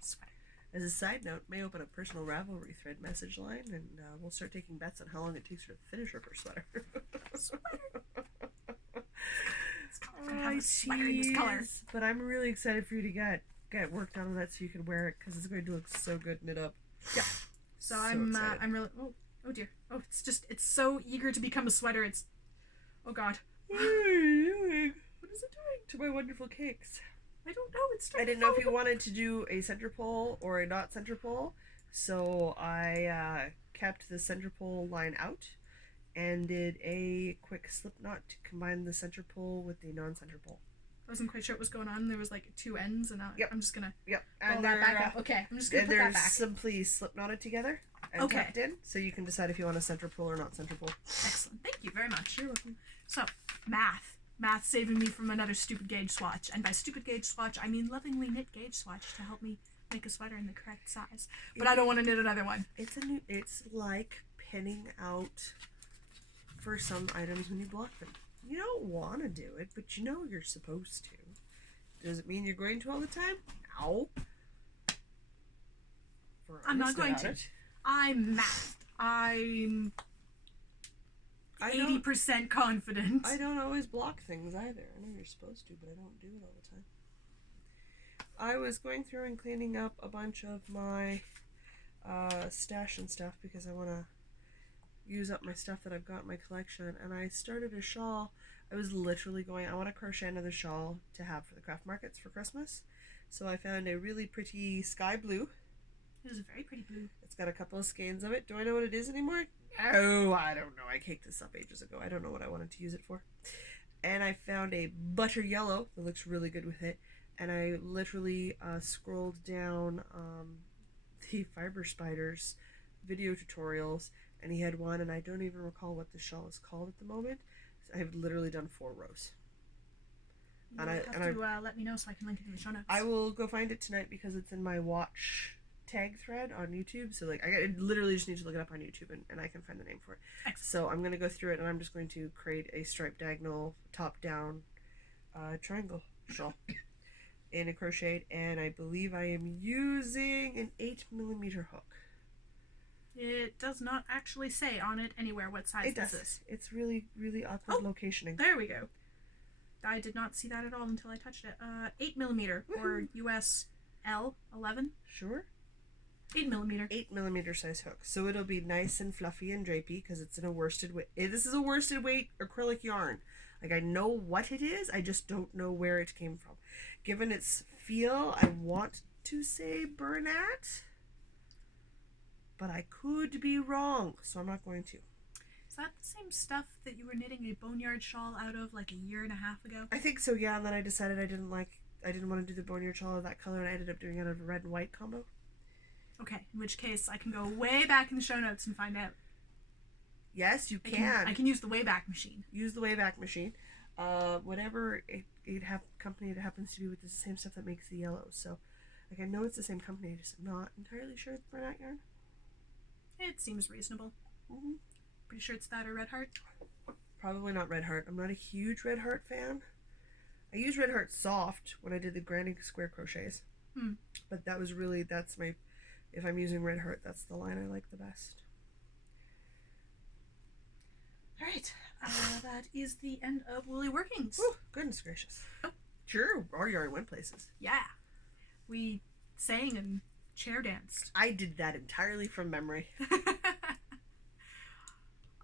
Sweater. As a side note, may open a personal Ravelry thread message line, and we'll start taking bets on how long it takes her to finish her first sweater. I'm going to have a sweater in this color. But I'm really excited for you to get work done on that so you can wear it, because it's going to look so good knit up. Yeah. So excited. I'm really, oh dear. Oh, it's so eager to become a sweater. Oh God. What are you doing? What is it doing to my wonderful cakes? I don't know. It's I starting didn't know if you wanted to do a center pole or a not center pole, so I kept the center pole line out and did a quick slip knot to combine the center pole with the non-center pole. I wasn't quite sure what was going on. There was like 2 ends, and Yep. I'm just gonna Yep, pull and that back they're up. Okay, I'm just gonna and put they're that back. simply slip knotted together and Okay. tucked in, so you can decide if you want a center pole or not center pole. Excellent. Thank you very much. You're welcome. So, math. Math saving me from another stupid gauge swatch. And by stupid gauge swatch, I mean lovingly knit gauge swatch to help me make a sweater in the correct size. But I don't want to knit another one. It's like pinning out for some items when you block them. You don't want to do it, but you know you're supposed to. Does it mean you're going to all the time? No. If we're I'm not honest going about to. it. I'm mathed. I'm I don't- 80% confident. I don't always block things either. I know you're supposed to, but I don't do it all the time. I was going through and cleaning up a bunch of my stash and stuff because I want to use up my stuff that I've got in my collection, and I started a shawl I was literally going, I want to crochet another shawl to have for the craft markets for Christmas. So I found a really pretty sky blue. It is a very pretty blue. It's got a couple of skeins of it. Do I know what it is anymore? No, I don't know. I caked this up ages ago. I don't know what I wanted to use it for. And I found a butter yellow that looks really good with it. And I literally scrolled down the Fiber Spiders video tutorials, and he had one, and I don't even recall what the shawl is called at the moment. So I have literally done 4 rows. You have to let me know so I can link it in the show notes. I will go find it tonight because it's in my watch tag thread on YouTube. So like I literally just need to look it up on YouTube and I can find the name for it. Excellent. So I'm going to go through it, and I'm just going to create a striped diagonal top down triangle shawl in a crocheted, and I believe I am using an 8mm hook. It does not actually say on it anywhere what size this is. It's really, really awkward locationing. There we go. I did not see that at all until I touched it. 8mm or US L 11. Sure. 8mm. 8mm size hook. So it'll be nice and fluffy and drapey because it's in a worsted weight. This is a worsted weight acrylic yarn. Like, I know what it is, I just don't know where it came from. Given its feel, I want to say Bernat, but I could be wrong, so I'm not going to. Is that the same stuff that you were knitting a boneyard shawl out of like a year and a half ago? I think so, yeah, and then I decided I didn't want to do the boneyard shawl of that color, and I ended up doing it out of a red and white combo. Okay, in which case I can go way back in the show notes and find out. Yes, you can. I can use the Wayback Machine. Use the Wayback Machine. Whatever company it happens to be with, the same stuff that makes the yellows. So, like, I know it's the same company, just I'm not entirely sure it's Bernat yarn. It seems reasonable. Mm-hmm. Pretty sure it's that or Red Heart. Probably not Red Heart. I'm not a huge Red Heart fan. I used Red Heart Soft when I did the Granny Square crochets. But that's my, if I'm using Red Heart, that's the line I like the best. Alright, that is the end of Woolly Workings. Whew, goodness gracious. Oh. Sure, our yarn went places. Yeah. We sang and chair danced. I did that entirely from memory.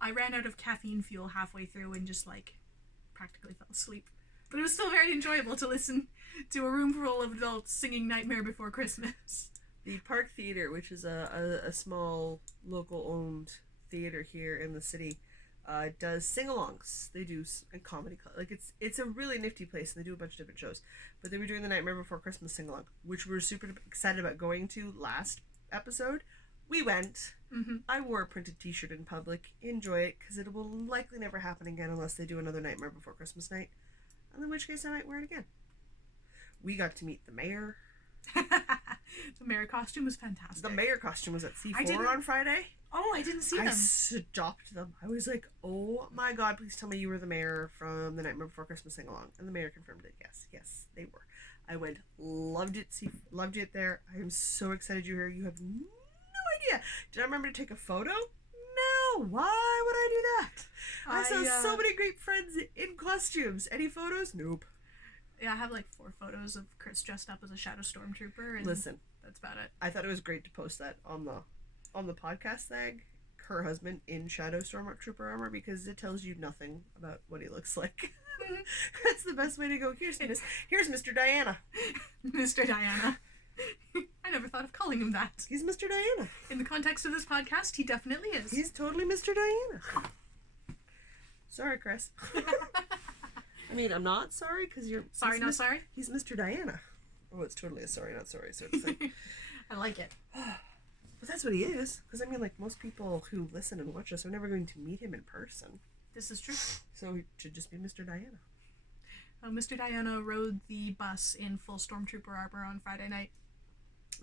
I ran out of caffeine fuel halfway through and just, like, practically fell asleep. But it was still very enjoyable to listen to a room full of adults singing Nightmare Before Christmas. The Park Theater, which is a small local-owned theater here in the city, does sing-alongs. They do a comedy club. Like, it's a really nifty place, and they do a bunch of different shows. But they were doing the Nightmare Before Christmas sing-along, which we're super excited about going to last episode. We went. Mm-hmm. I wore a printed t-shirt in public. Enjoy it, because it will likely never happen again unless they do another Nightmare Before Christmas night. And in which case I might wear it again. We got to meet the mayor. The mayor costume was fantastic. The mayor costume was at C4 on Friday. Oh, I didn't see them. I stopped them. I was like, oh my god, please tell me you were the mayor from the Nightmare Before Christmas sing-along. And the mayor confirmed it. Yes, they were. I went, loved it there. I am so excited you're here. You have no idea. Did I remember to take a photo? No. Why would I do that? I saw so many great friends in costumes. Any photos? Nope. Yeah, I have like 4 photos of Chris dressed up as a Shadow Stormtrooper, and listen, that's about it. I thought it was great to post that on the podcast thing. Her husband in Shadow Stormtrooper armor, because it tells you nothing about what he looks like. That's the best way to go. Here's Mr. Diana. Mr. Diana. I never thought of calling him that. He's Mr. Diana. In the context of this podcast, he definitely is. He's totally Mr. Diana. Sorry, Chris. I mean, I'm not sorry because you're... Sorry, not sorry? He's Mr. Diana. Oh, it's totally a sorry, not sorry sort of thing. I like it. But that's what he is. Because, I mean, like, most people who listen and watch us are never going to meet him in person. This is true. So he should just be Mr. Diana. Mr. Diana rode the bus in full Stormtrooper armor on Friday night.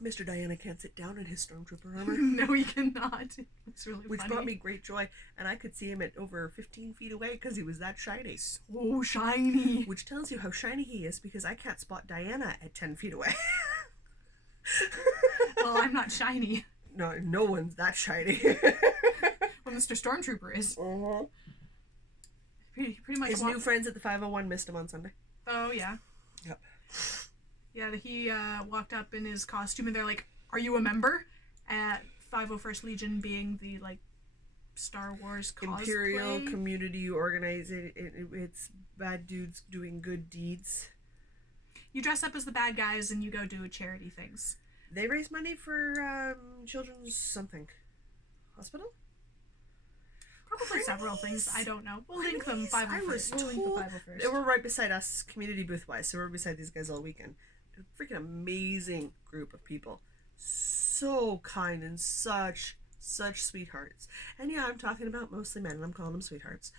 Mr. Diana can't sit down in his Stormtrooper armor. No, he cannot. It's really Which funny. brought me great joy. And I could see him at over 15 feet away because he was that shiny. So shiny. Which tells you how shiny he is because I can't spot Diana at 10 feet away. Well, I'm not shiny. No one's that shiny. Well, Mr. Stormtrooper is. Uh-huh. Pretty much. His new friends at the 501 missed him on Sunday. Oh, yeah. Yep. Yeah, he walked up in his costume and they're like, "Are you a member?" At 501st Legion being the, like, Star Wars cosplay. Imperial community organizing. It's bad dudes doing good deeds. You dress up as the bad guys and you go do charity things. They raise money for children's something. Hospital? Probably several things. I don't know. We'll link them 5 I was first. We'll link the told 5 first. they were right beside us, community booth wise. So we're beside these guys all weekend. A freaking amazing group of people. So kind and such sweethearts. And yeah, I'm talking about mostly men, and I'm calling them sweethearts.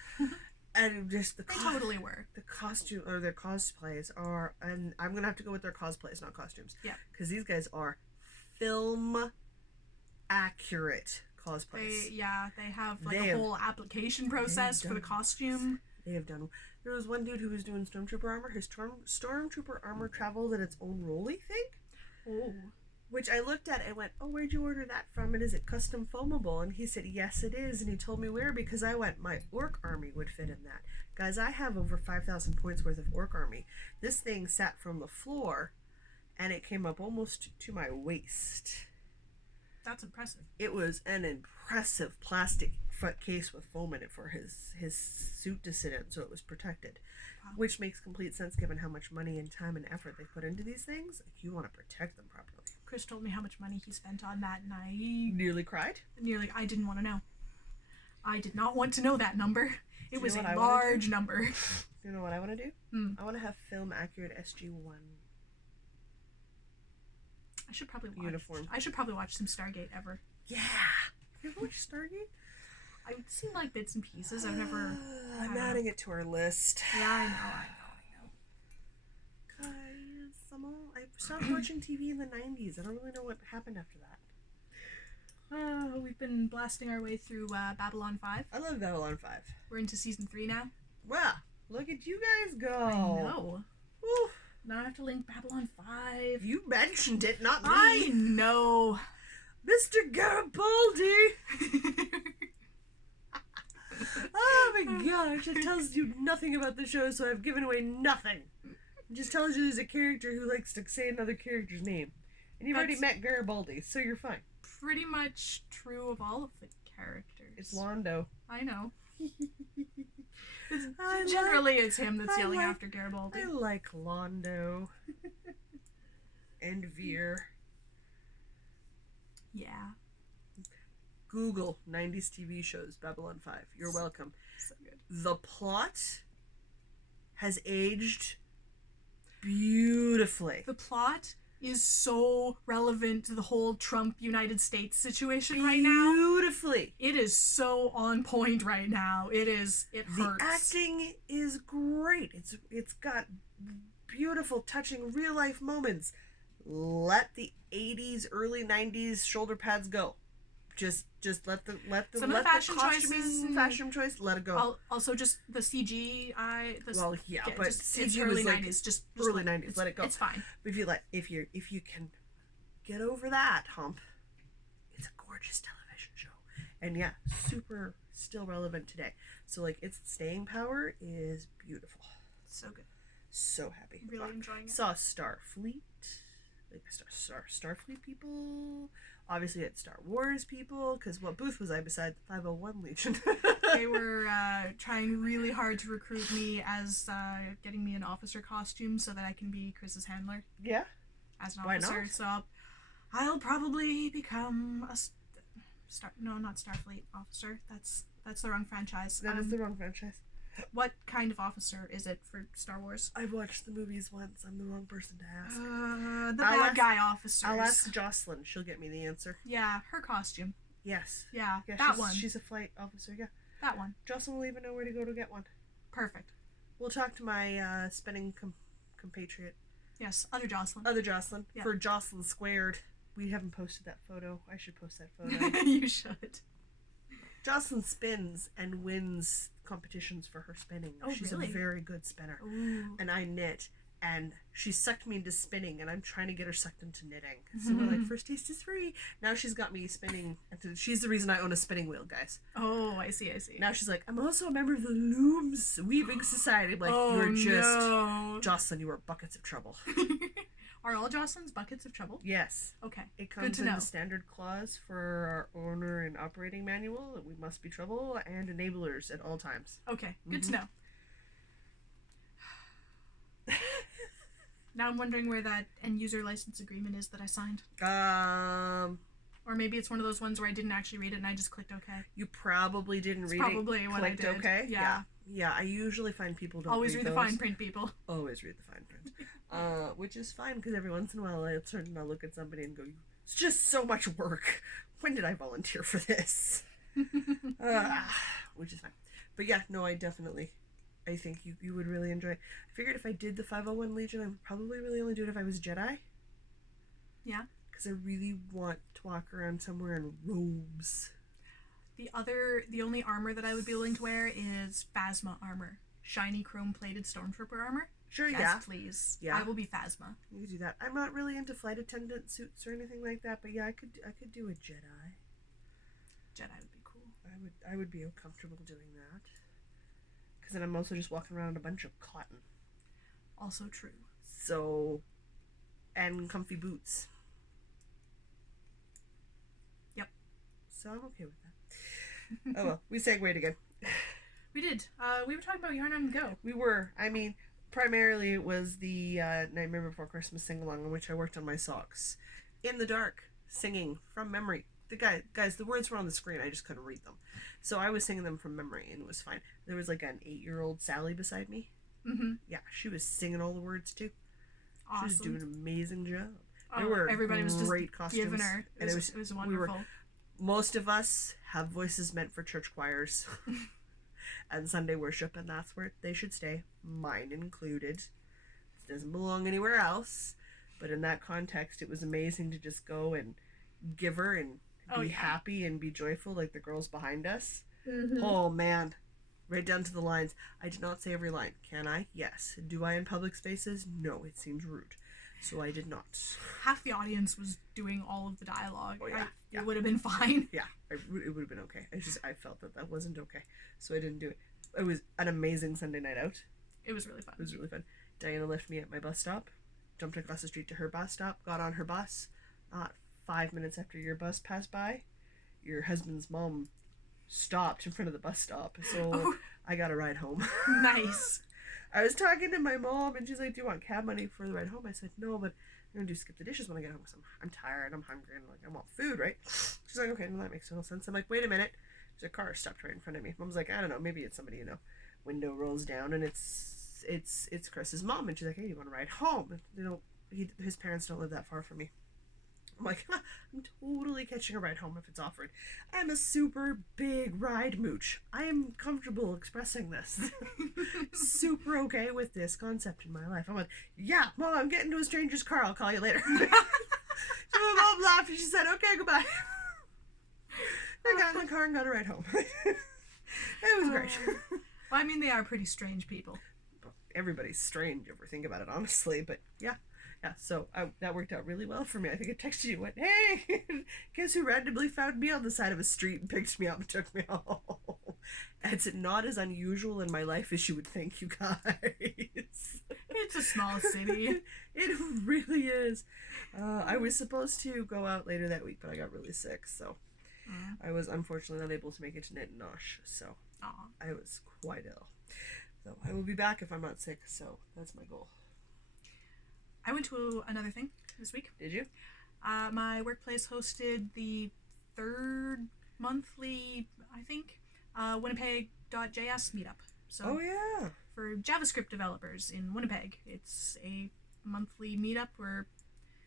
And just They totally were. the costume or their cosplays are, and I'm gonna have to go with their cosplays, not costumes. Yeah. Because these guys are film accurate cosplays. They have like They a have- whole application process for the costume. They have done. There was one dude who was doing stormtrooper armor. His stormtrooper armor traveled in its own rolly thing. Oh. Which I looked at and went, oh, where'd you order that from? And is it custom foamable? And he said, yes, it is. And he told me where, because I went, my orc army would fit in that. Guys, I have over 5,000 points worth of orc army. This thing sat from the floor, and it came up almost to my waist. That's impressive. It was an impressive plastic front case with foam in it for his suit to sit in, so it was protected. Wow. Which makes complete sense given how much money and time and effort they put into these things. Like, you want to protect them properly. Chris told me how much money he spent on that, and I Nearly cried. I didn't want to know. I did not want to know that number. It was a what I wanna large number. You know what I want to do? I want to have film accurate SG-1 I should probably watch. uniform. I should probably watch some Stargate ever. Yeah. You ever watch Stargate? I've seen like bits and pieces. I've never. I'm adding it to our list. Yeah, I know. Guys, I stopped watching TV in the 90s. I don't really know what happened after that. We've been blasting our way through Babylon 5. I love Babylon 5. We're into season 3 now. Wow, look at you guys go. I know. Whew. Now I have to link Babylon 5. You mentioned it, not me. I know. Mr. Garibaldi! Oh my gosh, it tells you nothing about the show, so I've given away nothing. It just tells you there's a character who likes to say another character's name. And you've already met Garibaldi, so you're fine. Pretty much true of all of the characters. It's Londo. I know. Generally, it's him that's yelling after Garibaldi. I like Londo. And Veer. Yeah. Google 90s TV shows, Babylon 5. You're welcome. So good. The plot has aged beautifully. The plot is so relevant to the whole Trump United States situation right now. Beautifully. It is so on point right now. It hurts. The acting is great. It's got beautiful, touching, real life moments. Let the 80s, early 90s shoulder pads go. Just let the Some of the fashion costuming choices and fashion choice, let it go. Also, just the CG. But it's CG early was like 90s. Just early 90s. Let it go. It's fine. But if you can get over that hump, it's a gorgeous television show. And yeah, super still relevant today. So like its staying power is beautiful. So good. So happy. Really enjoying it. Saw Starfleet. Like Starfleet people. Obviously it's Star Wars people, because what booth was I beside the 501 Legion? They were trying really hard to recruit me as getting me an officer costume so that I can be Chris's handler. Yeah. As an Why officer. not? So I'll probably become a not Starfleet officer. That's the wrong franchise. That is the wrong franchise. What kind of officer is it for Star Wars? I've watched the movies once. I'm the wrong person to ask. The bad guy officers. I'll ask Jocelyn. She'll get me the answer. Yeah, her costume. Yes. Yeah, Yeah, that one. She's a flight officer, yeah. That one. Jocelyn will even know where to go to get one. Perfect. We'll talk to my spinning compatriot. Yes, other Jocelyn. Other Jocelyn. Yeah. For Jocelyn Squared. We haven't posted that photo. I should post that photo. You should. Jocelyn spins and wins competitions for her spinning. Oh, She's really? a very good spinner. Ooh. And I knit, and she sucked me into spinning, and I'm trying to get her sucked into knitting. So we're like, first taste is free. Now she's got me spinning. She's the reason I own a spinning wheel, guys. Oh, I see. Now she's like, I'm also a member of the Looms Weaving Society. I'm like, Oh, you're just... no. Jocelyn, you are buckets of trouble. Are all Jocelyn's buckets of trouble? Yes. Okay. It Good comes to in know. the standard clause for our owner and operating manual that we must be trouble and enablers at all times. Okay. Good to know. Now I'm wondering where that end user license agreement is that I signed. Or maybe it's one of those ones where I didn't actually read it and I just clicked OK. You probably didn't read probably it. What I Clicked did. OK. Yeah. Yeah. I usually find people don't Always read the those. fine print, people. Always read the fine print. Which is fine because every once in a while I'll turn and I'll look at somebody and go, it's just so much work. When did I volunteer for this? Which is fine. But yeah, no, I think you would really enjoy it. I figured if I did the 501 Legion, I would probably really only do it if I was a Jedi. Yeah. Because I really want to walk around somewhere in robes. The only armor that I would be willing to wear is Phasma armor. Shiny chrome-plated Stormtrooper armor. Sure, yes, yeah. Please. Yeah. I will be Phasma. You could do that. I'm not really into flight attendant suits or anything like that, but yeah, I could do a Jedi. Jedi would be cool. I would be comfortable doing that. Because then I'm also just walking around in a bunch of cotton. Also true. So, and comfy boots. Yep. So I'm okay with that. Oh well, we segued again. We did. We were talking about Yarn on the Go. We were. I mean, primarily it was the Nightmare Before Christmas sing-along in which I worked on my socks. In the dark, singing from memory. Guys, the words were on the screen. I just couldn't read them. So I was singing them from memory, and it was fine. There was like an 8-year-old Sally beside me. Mm-hmm. Yeah, she was singing all the words too. Awesome. She was doing an amazing job. Oh, There were everybody was just great costumes. giving her. And It was wonderful. Most of us have voices meant for church choirs and Sunday worship, and that's where they should stay, mine included. It doesn't belong anywhere else, but in that context, it was amazing to just go and give her and be happy and be joyful like the girls behind us. Mm-hmm. Oh, man. Right down to the lines. I did not say every line. Can I? Yes. Do I in public spaces? No, it seems rude. So I did not. Half the audience was doing all of the dialogue. Oh, yeah. It would have been fine. Yeah, it would have been okay. I felt that wasn't okay. So I didn't do it. It was an amazing Sunday night out. It was really fun. It was really fun. Diana left me at my bus stop, jumped across the street to her bus stop, got on her bus. Not 5 minutes after your bus passed by, your husband's mom stopped in front of the bus stop. So I got a ride home. Nice. I was talking to my mom, and she's like, do you want cab money for the ride home? I said, no, but I'm going to skip the dishes when I get home. So I'm tired, I'm hungry, and like, I want food, right? She's like, okay, well, that makes total sense. I'm like, wait a minute. There's a car stopped right in front of me. Mom's like, I don't know, maybe it's somebody, window rolls down, and it's Chris's mom. And she's like, hey, you want to ride home? His parents don't live that far from me. I'm like, I'm totally catching a ride home if it's offered. I'm a super big ride mooch. I am comfortable expressing this. Super okay with this concept in my life. I'm like, yeah, Mom, I'm getting to a stranger's car. I'll call you later. So my mom laughed and she said, okay, goodbye. I got in the car and got a ride home. It was great. Well, I mean, they are pretty strange people. Everybody's strange if we think about it, honestly, but yeah. Yeah, so that worked out really well for me. I think I texted you and went, hey, guess who randomly found me on the side of a street and picked me up and took me home? It's not as unusual in my life as you would think, you guys. It's a small city. It really is. I was supposed to go out later that week, but I got really sick, so I was unfortunately not able to make it to Knit and Nosh, so I was quite ill. So I will be back if I'm not sick, so that's my goal. I went to another thing this week. Did you? My workplace hosted the third monthly, I think, Winnipeg.js meetup. So oh, yeah. For JavaScript developers in Winnipeg. It's a monthly meetup where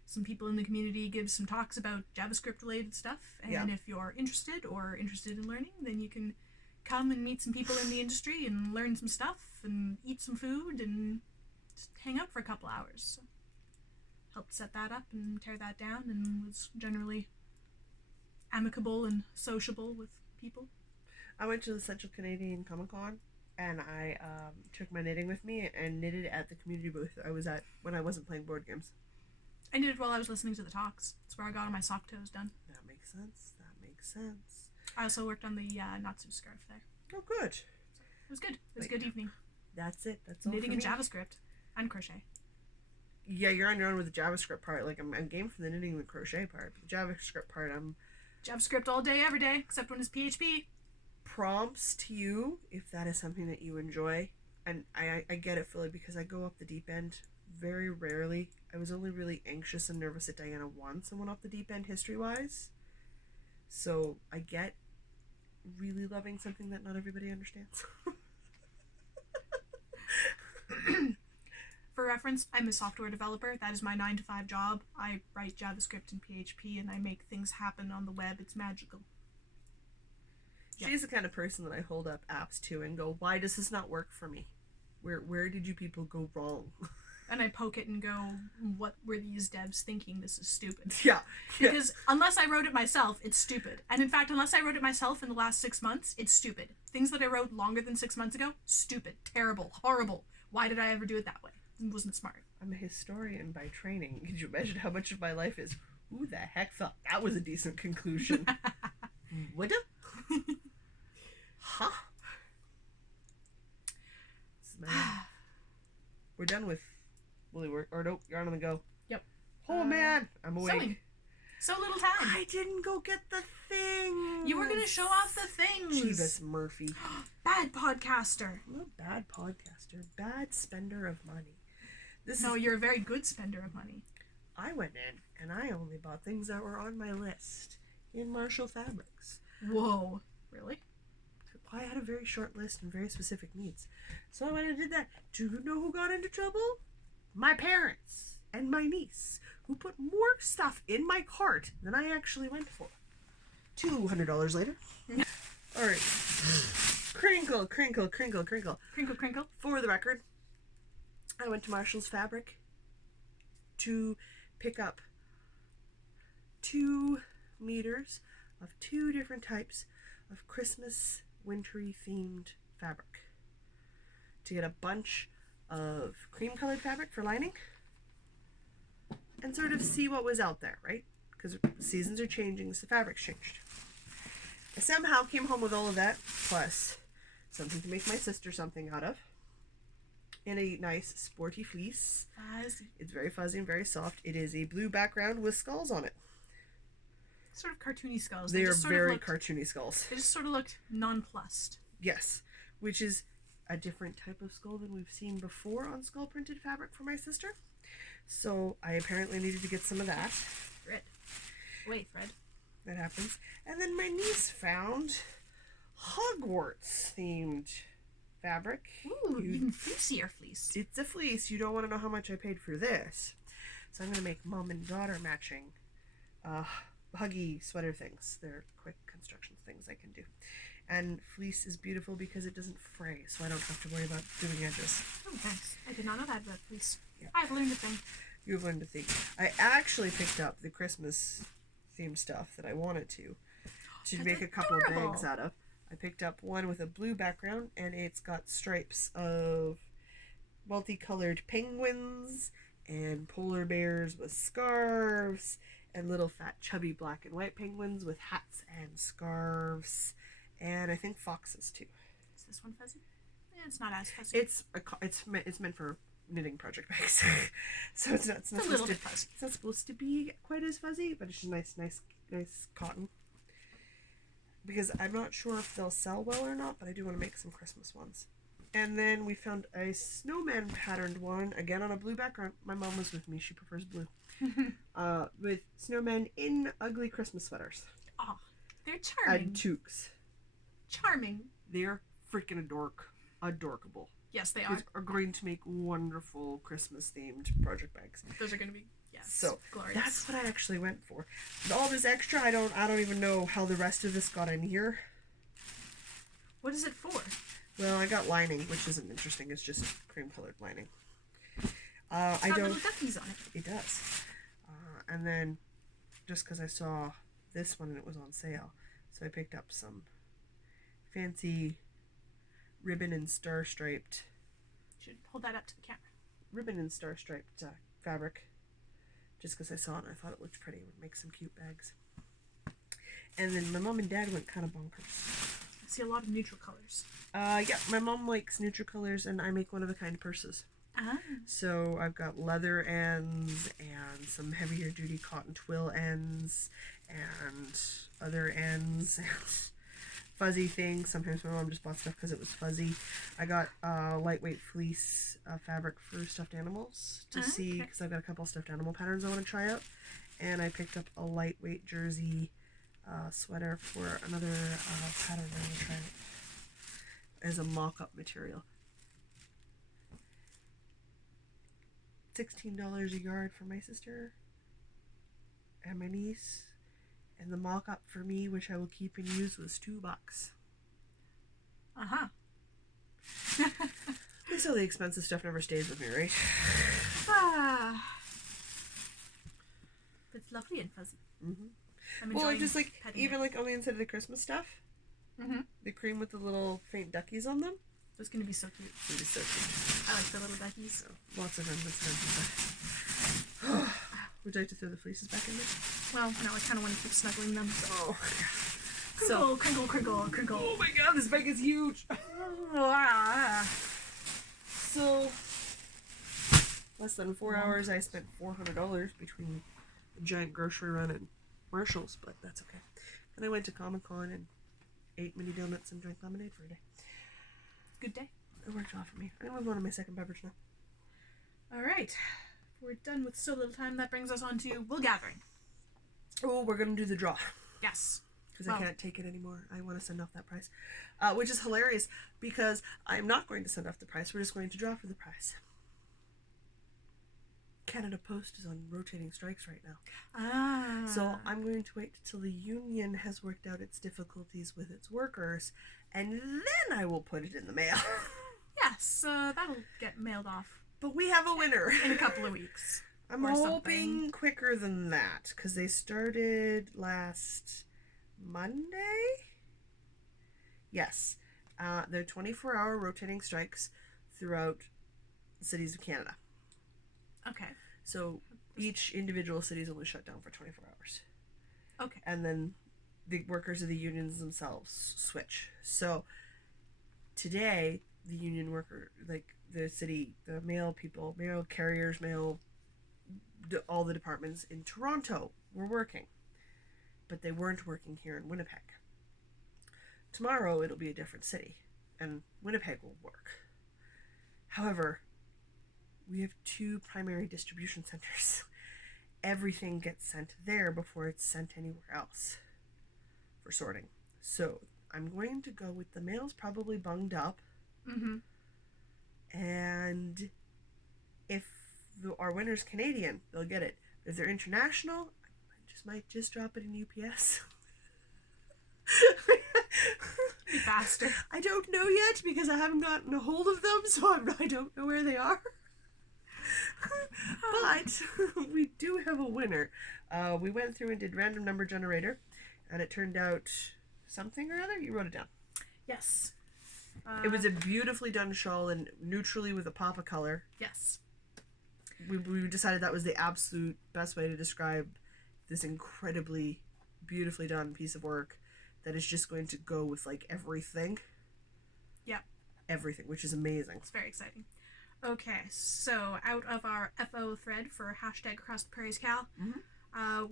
some people in the community give some talks about JavaScript-related stuff. And if you're interested in learning, then you can come and meet some people in the industry and learn some stuff and eat some food and just hang out for a couple hours. So helped set that up and tear that down and was generally amicable and sociable with people. I went to the Central Canadian Comic-Con and I took my knitting with me and knitted at the community booth I was at when I wasn't playing board games. I knitted while I was listening to the talks. That's where I got all my sock toes done. That makes sense. I also worked on the Natsu Scarf there. Oh, good. So it was good. It was a good evening. That's it. That's all Knitting for and me. JavaScript and crochet. Yeah, you're on your own with the JavaScript part. Like, I'm game for the knitting and the crochet part. But the JavaScript part, I'm... JavaScript all day, every day, except when it's PHP. Prompts to you if that is something that you enjoy. And I get it fully because I go up the deep end very rarely. I was only really anxious and nervous at Diana once and went off the deep end history-wise. So I get really loving something that not everybody understands. For reference, I'm a software developer. That is my 9-to-5 job. I write JavaScript and PHP, and I make things happen on the web. It's magical. She's the kind of person that I hold up apps to and go, why does this not work for me? Where did you people go wrong? And I poke it and go, what were these devs thinking? This is stupid. Yeah. Because unless I wrote it myself, it's stupid. And in fact, unless I wrote it myself in the last 6 months, it's stupid. Things that I wrote longer than 6 months ago, stupid, terrible, horrible. Why did I ever do it that way? It wasn't smart. I'm a historian by training. Could you imagine how much of my life is, who the heck thought that was a decent conclusion? Woulda? Huh? We're done with Woolly Work. Or nope, you're on the go. Yep. Oh man, I'm awake. Sewing. So little time. I didn't go get the thing. You were going to show off the things. Jeebus Murphy. Bad podcaster. I'm a bad podcaster. Bad spender of money. You're a very good spender of money. I went in and I only bought things that were on my list in Marshall Fabrics. Whoa. Really? I had a very short list and very specific needs. So I went and did that. Do you know who got into trouble? My parents and my niece, who put more stuff in my cart than I actually went for. $200 later. All right. Crinkle, crinkle, crinkle, crinkle. Crinkle, crinkle. For the record, I went to Marshall's Fabric to pick up 2 meters of 2 different types of Christmas wintry themed fabric, to get a bunch of cream colored fabric for lining and sort of see what was out there, right? Because seasons are changing, so the fabric's changed. I somehow came home with all of that, plus something to make my sister something out of, in a nice sporty fleece. Fuzzy. It's very fuzzy and very soft. It is a blue background with skulls on it. Sort of cartoony skulls. They are very cartoony skulls. They just sort of looked nonplussed. Yes, which is a different type of skull than we've seen before on skull printed fabric for my sister. So I apparently needed to get some of that. Fred. Wait, Fred. That happens. And then my niece found Hogwarts themed fabric. Ooh, even fleecier fleece. It's a fleece. You don't want to know how much I paid for this. So I'm going to make mom and daughter matching huggy sweater things. They're quick construction things I can do. And fleece is beautiful because it doesn't fray, so I don't have to worry about doing edges. Oh, thanks. I did not know that about fleece. Yeah. I've learned a thing. You've learned a thing. I actually picked up the Christmas themed stuff that I wanted to That's make a couple of adorable. bags out of. I picked up one with a blue background, and it's got stripes of multicolored penguins and polar bears with scarves and little fat chubby black and white penguins with hats and scarves, and I think foxes too. Is this one fuzzy? Yeah, it's not as fuzzy. It's meant for knitting project bags, so it's not It's a little bit fuzzy. It's not supposed to be quite as fuzzy, but it's just nice cotton. Because I'm not sure if they'll sell well or not, but I do want to make some Christmas ones. And then we found a snowman patterned one, again on a blue background. My mom was with me, she prefers blue. With snowmen in ugly Christmas sweaters. Oh, they're charming. And toques. Charming. They're freaking adorkable. Yes, they Kids are going to make wonderful Christmas themed project bags. Those are going to be, yes, so glorious. That's what I actually went for. All this extra, I don't even know how the rest of this got in here. What is it for? Well, I got lining, which isn't interesting. It's just cream colored lining. It's got little duckies on it. It does. And then, just because I saw this one and it was on sale, so I picked up some fancy ribbon and star striped. Should hold that up to the camera. Ribbon and star striped fabric. Just because I saw it and I thought it looked pretty. It would make some cute bags. And then my mom and dad went kind of bonkers. I see a lot of neutral colors. Yeah, my mom likes neutral colors, and I make one-of-a-kind purses. So I've got leather ends and some heavier duty cotton twill ends and other ends and fuzzy things. Sometimes my mom just bought stuff because it was fuzzy. I got lightweight fleece fabric for stuffed animals to see, because I've got a couple stuffed animal patterns I want to try out. And I picked up a lightweight jersey sweater for another pattern I want to try out as a mock-up material. $16 a yard for my sister and my niece, and the mock-up for me, which I will keep and use, was $2. So the expensive stuff never stays with me, right? It's lovely and fuzzy. Well, I just like, even like on the inside of the Christmas stuff, the cream with the little faint duckies on them. It's going to be so cute. It's going to be so cute. I like the little duckies. So, lots of them. Would you like to throw the fleeces back in there? Well, no, I kind of want to keep snuggling them. Oh. Crinkle, crinkle, crinkle, crinkle. Oh my god, this bag is huge. So, less than 4 hours, I spent $400 between a giant grocery run and Marshall's, but that's okay. And I went to Comic-Con and ate mini donuts and drank lemonade for a day. Good day. It worked well for me. I'm going to move on to my second beverage now. All right. We're done with so little time. That brings us on to Wool Gathering. Oh, we're going to do the draw. Yes. Because I can't take it anymore. I want to send off that prize. Which is hilarious because I'm not going to send off the prize. We're just going to draw for the prize. Canada Post is on rotating strikes right now. So I'm going to wait till the union has worked out its difficulties with its workers, and then I will put it in the mail. Yes, that'll get mailed off. But we have a winner. In a couple of weeks. I'm hoping quicker than that, because they started last Monday? Yes. They're 24-hour rotating strikes throughout the cities of Canada. Okay. So each individual city is only shut down for 24 hours. Okay. And then the workers of the unions themselves switch. So today, the union worker, like the city, the mail people, mail carriers, all the departments in Toronto were working. But they weren't working here in Winnipeg. Tomorrow, it'll be a different city, and Winnipeg will work. However, we have 2 primary distribution centers. Everything gets sent there before it's sent anywhere else for sorting. So I'm going to go with the mail's probably bunged up. And if our winner's Canadian, they'll get it. If they're international, I might just drop it in UPS. Be faster. I don't know yet because I haven't gotten a hold of them, so I don't know where they are. But we do have a winner. We went through and did random number generator, and it turned out something or other. You wrote it down. Yes. It was a beautifully done shawl and neutrally with a pop of color. Yes. We decided that was the absolute best way to describe this incredibly beautifully done piece of work that is just going to go with like everything. Yep. Everything, which is amazing. It's very exciting. Okay, so out of our FO thread for hashtag Across the Prairies Cal,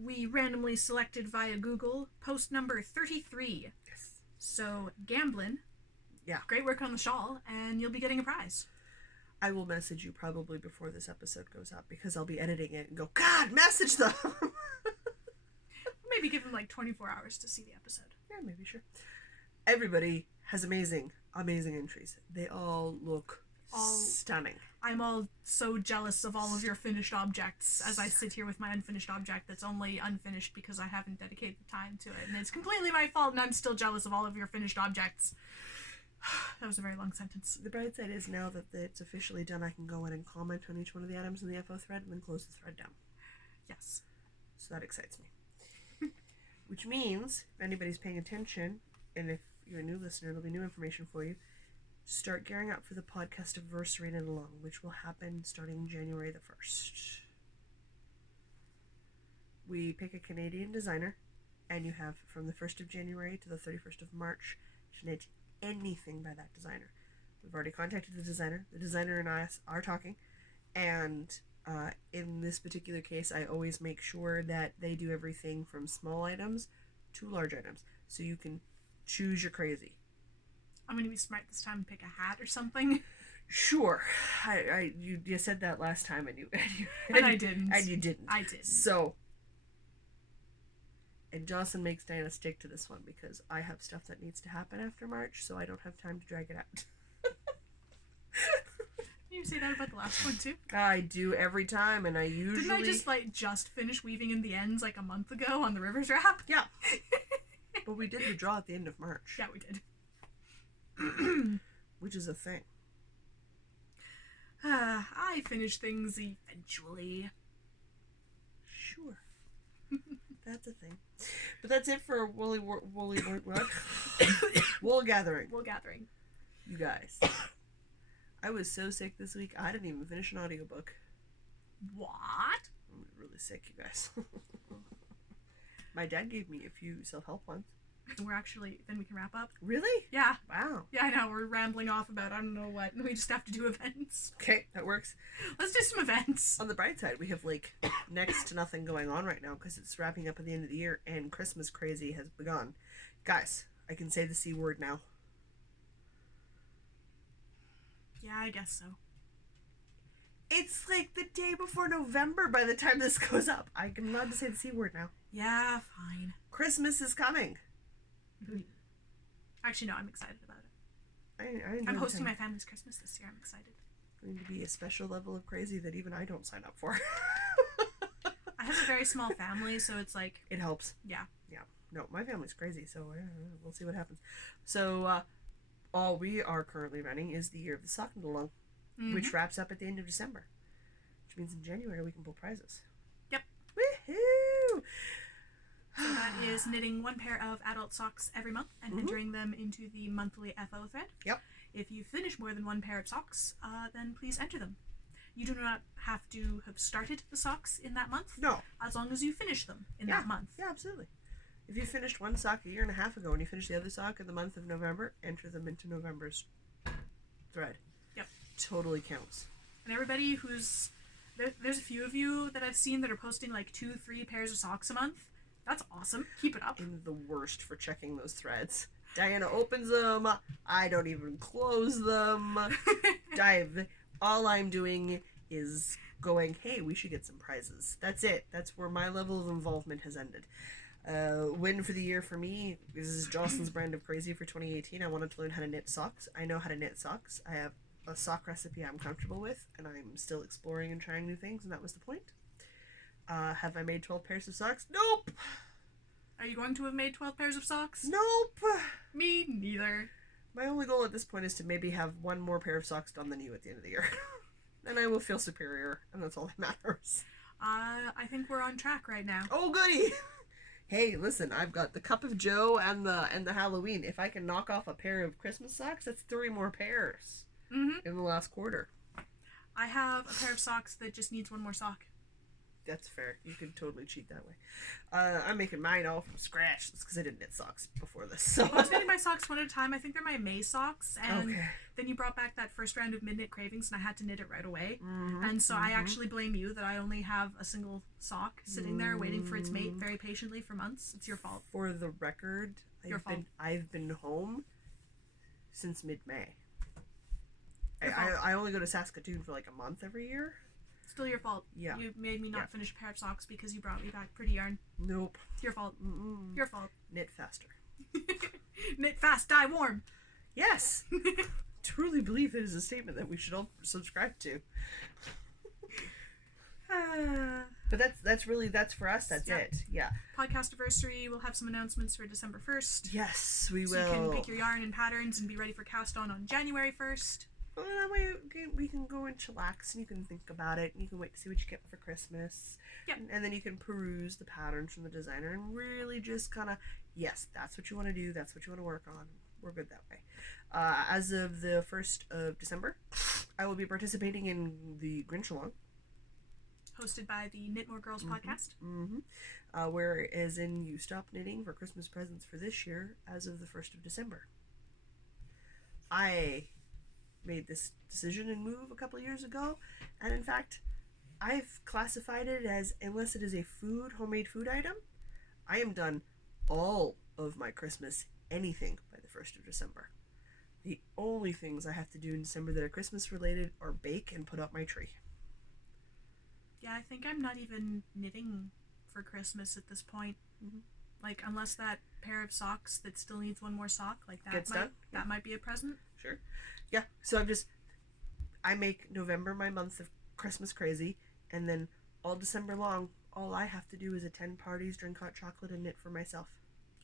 we randomly selected via Google post number 33. Yes. So, Gamblin. Yeah. Great work on the shawl, and you'll be getting a prize. I will message you probably before this episode goes up because I'll be editing it and go, God, message them! Maybe give them like 24 hours to see the episode. Yeah, maybe, sure. Everybody has amazing entries. They all look stunning. I'm all so jealous of all of your finished objects as I sit here with my unfinished object that's only unfinished because I haven't dedicated the time to it. And it's completely my fault, and I'm still jealous of all of your finished objects. That was a very long sentence. The bright side is now that it's officially done, I can go in and comment on each one of the items in the FO thread and then close the thread down. Yes. So that excites me. Which means, if anybody's paying attention, and if you're a new listener, it'll be new information for you, start gearing up for the podcast anniversary and along, which will happen starting January the 1st. We pick a Canadian designer, and you have from the 1st of January to the 31st of March to knit anything by that designer. We've already contacted the designer. The designer and I are talking. And in this particular case, I always make sure that they do everything from small items to large items. So you can choose your crazy. I'm going to be smart this time and pick a hat or something. Sure. You said that last time and I didn't. And you didn't. I didn't. So, and Jocelyn makes Diana stick to this one because I have stuff that needs to happen after March, so I don't have time to drag it out. You say that about the last one too? I do every time, and I usually... Didn't I just finish weaving in the ends like a month ago on the Rivers wrap? Yeah. But we did the draw at the end of March. Yeah, we did. Which is a thing. I finish things eventually. Sure. That's a thing. But that's it for Wool Gathering. Wool gathering. You guys. I was so sick this week, I didn't even finish an audiobook. What? I'm really sick, you guys. My dad gave me a few self-help ones. And then we can wrap up. Really? Yeah. Wow. Yeah, I know. We're rambling off about I don't know what. And we just have to do events. Okay, that works. Let's do some events. On the bright side, we have like next to nothing going on right now because it's wrapping up at the end of the year and Christmas crazy has begun. Guys, I can say the C word now. Yeah, I guess so. It's like the day before November by the time this goes up. I'm allowed to say the C word now. Yeah, fine. Christmas is coming. Actually, no, I'm excited about it. I'm hosting my family's Christmas this year. I'm excited. It's going to be a special level of crazy that even I don't sign up for. I have a very small family, so it's like... It helps. Yeah. Yeah. No, my family's crazy, so we'll see what happens. So, all we are currently running is the Year of the Sock Knit Along, which wraps up at the end of December. Which means in January we can pull prizes. Yep. Woohoo! So that is knitting one pair of adult socks every month and entering them into the monthly FO thread. Yep. If you finish more than one pair of socks, then please enter them. You do not have to have started the socks in that month. No. As long as you finish them in that month. Yeah, absolutely. If you finished one sock a year and a half ago and you finished the other sock in the month of November, enter them into November's thread. Yep. Totally counts. And everybody who's... There's a few of you that I've seen that are posting like 2-3 pairs of socks a month. That's awesome. Keep it up. I'm the worst for checking those threads. Diana opens them. I don't even close them. All I'm doing is going, hey, we should get some prizes. That's it. That's where my level of involvement has ended. Win for the year for me. This is Jocelyn's brand of crazy for 2018. I wanted to learn how to knit socks. I know how to knit socks. I have a sock recipe I'm comfortable with, and I'm still exploring and trying new things, and that was the point. Have I made 12 pairs of socks? Nope! Are you going to have made 12 pairs of socks? Nope! Me neither. My only goal at this point is to maybe have one more pair of socks done than you at the end of the year. Then I will feel superior, and that's all that matters. I think we're on track right now. Oh, goody! Hey, listen, I've got the Cup of Joe and the Halloween. If I can knock off a pair of Christmas socks, that's 3 more pairs in the last quarter. I have a pair of socks that just needs one more sock. That's fair. You could totally cheat that way. I'm making mine all from scratch. That's because I didn't knit socks before this. So I was knitting my socks one at a time. I think they're my May socks. And then you brought back that first round of Midnight Cravings, and I had to knit it right away. And so I actually blame you that I only have a single sock sitting there waiting for its mate very patiently for months. It's your fault. For the record, I've been home since mid-May. I only go to Saskatoon for like a month every year. Still your fault. Yeah. You made me not finish a pair of socks because you brought me back pretty yarn. Nope. It's your fault. Your fault. Knit faster. Knit fast, die warm. Yes. Truly believe it is a statement that we should all subscribe to. But that's for us. That's it. Yeah. Podcast anniversary. We'll have some announcements for December 1st. Yes, we will. So you can pick your yarn and patterns and be ready for cast on January 1st. Well, that way we can go and chillax and you can think about it and you can wait to see what you get for Christmas. Yep. And then you can peruse the patterns from the designer and really just kind of, yes, that's what you want to do. That's what you want to work on. We're good that way. As of the 1st of December, I will be participating in the Grinch Along. Hosted by the Knit More Girls podcast. Whereas in you stop knitting for Christmas presents for this year as of the 1st of December. I made this decision and move a couple years ago, and in fact, I've classified it as, unless it is a homemade food item, I am done all of my Christmas anything by the 1st of December. The only things I have to do in December that are Christmas related are bake and put up my tree. Yeah, I think I'm not even knitting for Christmas at this point. Mm-hmm. Like, unless that pair of socks that still needs one more sock, like that might be a present. Sure. Yeah, so I make November my month of Christmas crazy, and then all December long, all I have to do is attend parties, drink hot chocolate, and knit for myself.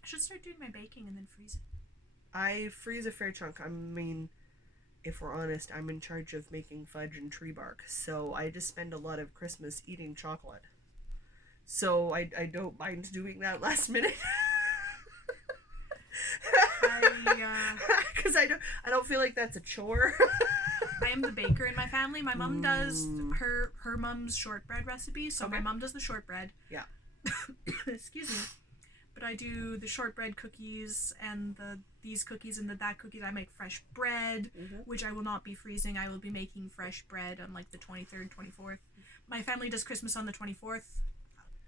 I should start doing my baking and then freeze it. I freeze a fair chunk. I mean, if we're honest, I'm in charge of making fudge and tree bark, so I just spend a lot of Christmas eating chocolate. So I don't mind doing that last minute. Because I don't feel like that's a chore. I am the baker in my family. My mom does her mom's shortbread recipe, so my mom does the shortbread. Yeah. Excuse me. But I do the shortbread cookies and these cookies and that cookies. I make fresh bread, which I will not be freezing. I will be making fresh bread on like the 23rd, 24th. My family does Christmas on the 24th.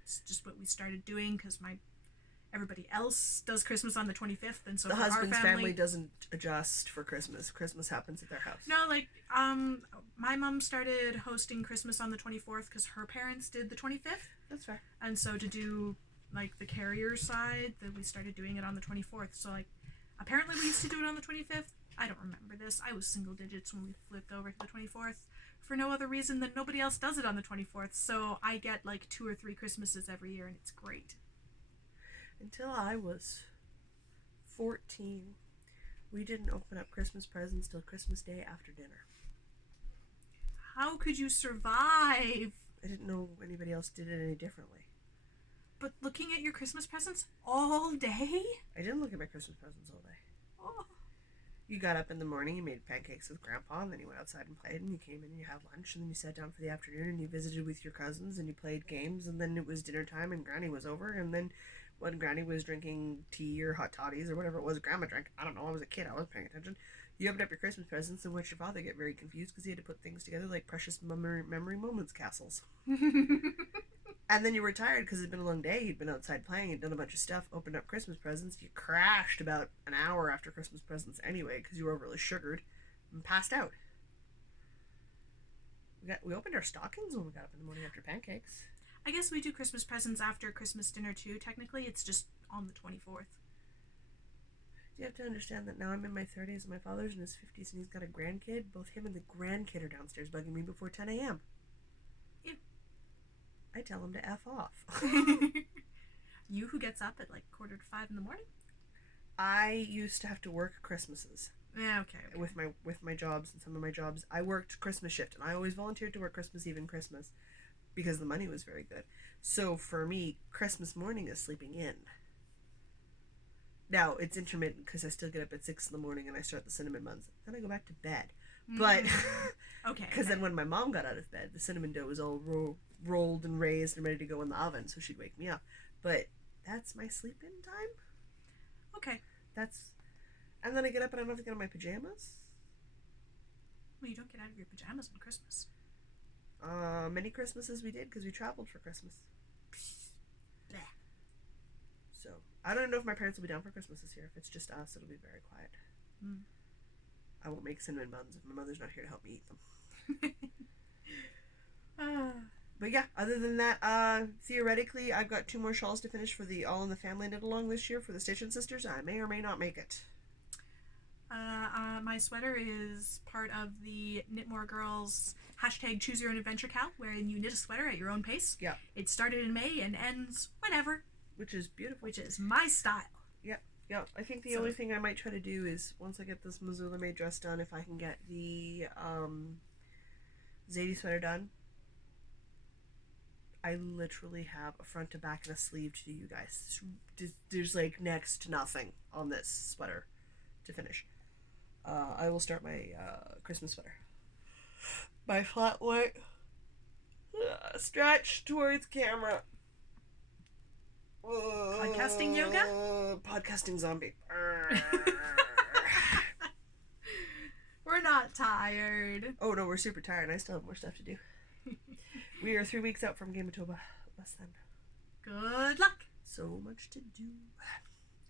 It's just what we started doing because everybody else does Christmas on the 25th, and so the for husband's our family doesn't adjust for Christmas. Christmas happens at their house. No, like my mom started hosting Christmas on the 24th because her parents did the 25th. That's fair. And so to do like the carrier side, that we started doing it on the 24th. So like apparently we used to do it on the 25th. I don't remember this. I was single digits when we flipped over to the 24th. For no other reason than nobody else does it on the 24th, so I get like 2 or 3 Christmases every year, and it's great. Until I was 14, we didn't open up Christmas presents till Christmas Day after dinner. How could you survive? I didn't know anybody else did it any differently. But looking at your Christmas presents all day? I didn't look at my Christmas presents all day. Oh. You got up in the morning, you made pancakes with Grandpa, and then you went outside and played, and you came in and you had lunch, and then you sat down for the afternoon, and you visited with your cousins, and you played games, and then it was dinner time, and Granny was over, and then when Granny was drinking tea or hot toddies or whatever it was Grandma drank, I don't know, I was a kid, I wasn't paying attention, you opened up your Christmas presents and watched your father get very confused because he had to put things together like precious memory moments castles. And then you were tired because it'd been a long day, you'd been outside playing, you'd done a bunch of stuff, opened up Christmas presents, you crashed about an hour after Christmas presents anyway because you were overly sugared and passed out. We opened our stockings when we got up in the morning after pancakes. I guess we do Christmas presents after Christmas dinner too, technically. It's just on the 24th. You have to understand that now I'm in my 30s and my father's in his 50s and he's got a grandkid. Both him and the grandkid are downstairs bugging me before 10 a.m. Yeah. I tell him to F off. You who gets up at like 4:45 in the morning? I used to have to work Christmases. Yeah, okay. With my jobs and some of my jobs. I worked Christmas shift and I always volunteered to work Christmas Eve and Christmas because the money was very good. So for me, Christmas morning is sleeping in. Now, it's intermittent because I still get up at 6 in the morning and I start the cinnamon buns. Then I go back to bed. But, okay. Because then when my mom got out of bed, the cinnamon dough was all rolled and raised and ready to go in the oven, so she'd wake me up. But that's my sleep-in time. Okay. And then I get up and I don't have to get on my pajamas. Well, you don't get out of your pajamas on Christmas. Many Christmases we did because we traveled for Christmas. Blech. So, I don't know if my parents will be down for Christmas this year. If it's just us, it'll be very quiet. I won't make cinnamon buns if my mother's not here to help me eat them. But yeah, other than that, theoretically, I've got 2 more shawls to finish for the All in the Family knit along this year for the Station Sisters. I may or may not make it. My sweater is part of the Knit More Girls # Choose Your Own Adventure Cowl, wherein you knit a sweater at your own pace. Yeah. It started in May and ends whenever. Which is beautiful. Which is my style. Yep. Yeah, I think the only thing I might try to do is, once I get this Missoula made dress done, if I can get the Zadie sweater done, I literally have a front to back and a sleeve to do you guys. There's like next to nothing on this sweater to finish. I will start my Christmas sweater. My flat white stretch towards camera. Podcasting yoga? Podcasting zombie. We're not tired. Oh no, we're super tired. I still have more stuff to do. We are 3 weeks out from Gamatoba. Less than. Good luck. So much to do.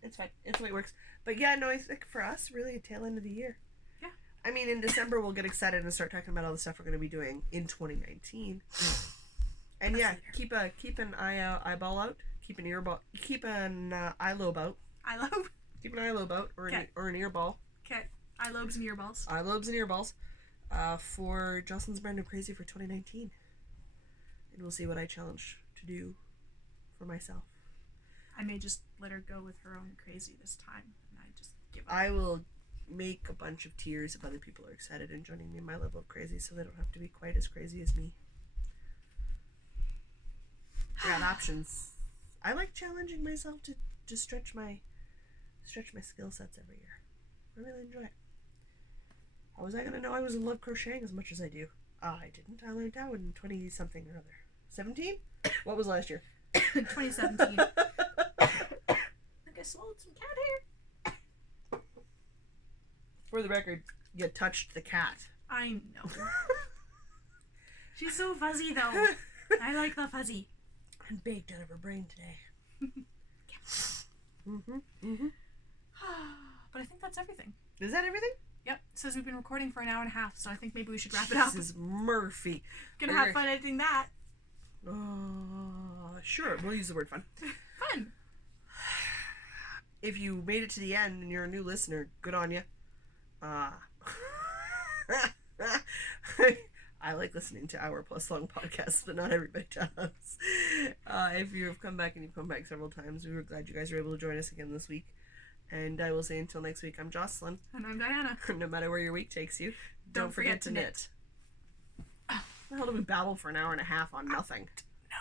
It's fine. It's the way it works. But yeah, no, I think for us, really a tail end of the year. Yeah. I mean, in December, we'll get excited and start talking about all the stuff we're going to be doing in 2019. And yeah, keep an eyeball out. Keep an earball. Keep an eye lobe out. Eye lobe? Keep an eye lobe out or an earball. Okay. Eye lobes and earballs. Eye lobes and earballs. For Jocelyn's Brand New Crazy for 2019. And we'll see what I challenge to do for myself. I may just let her go with her own crazy this time, and I just give up. I will make a bunch of tiers if other people are excited and joining me in my level of crazy, so they don't have to be quite as crazy as me. I got options. I like challenging myself to just stretch my skill sets every year. I really enjoy it. How was I gonna know I was in love crocheting as much as I do? I didn't. I learned out in 20 something or other. 17? What was last year? 2017. I swallowed some cat hair. For the record, you touched the cat. I know. She's so fuzzy, though. I like the fuzzy. And baked out of her brain today. But I think that's everything. Is that everything? Yep. It says we've been recording for an hour and a half, so I think maybe we should wrap it up. This is Murphy. Gonna have fun editing that. Sure. We'll use the word fun. Fun. If you made it to the end and you're a new listener, good on you. I like listening to hour-plus long podcasts, but not everybody does. If you have come back and you've come back several times, we were glad you guys were able to join us again this week. And I will say until next week, I'm Jocelyn. And I'm Diana. No matter where your week takes you, don't forget to knit. How the hell do we babble for an hour and a half on nothing?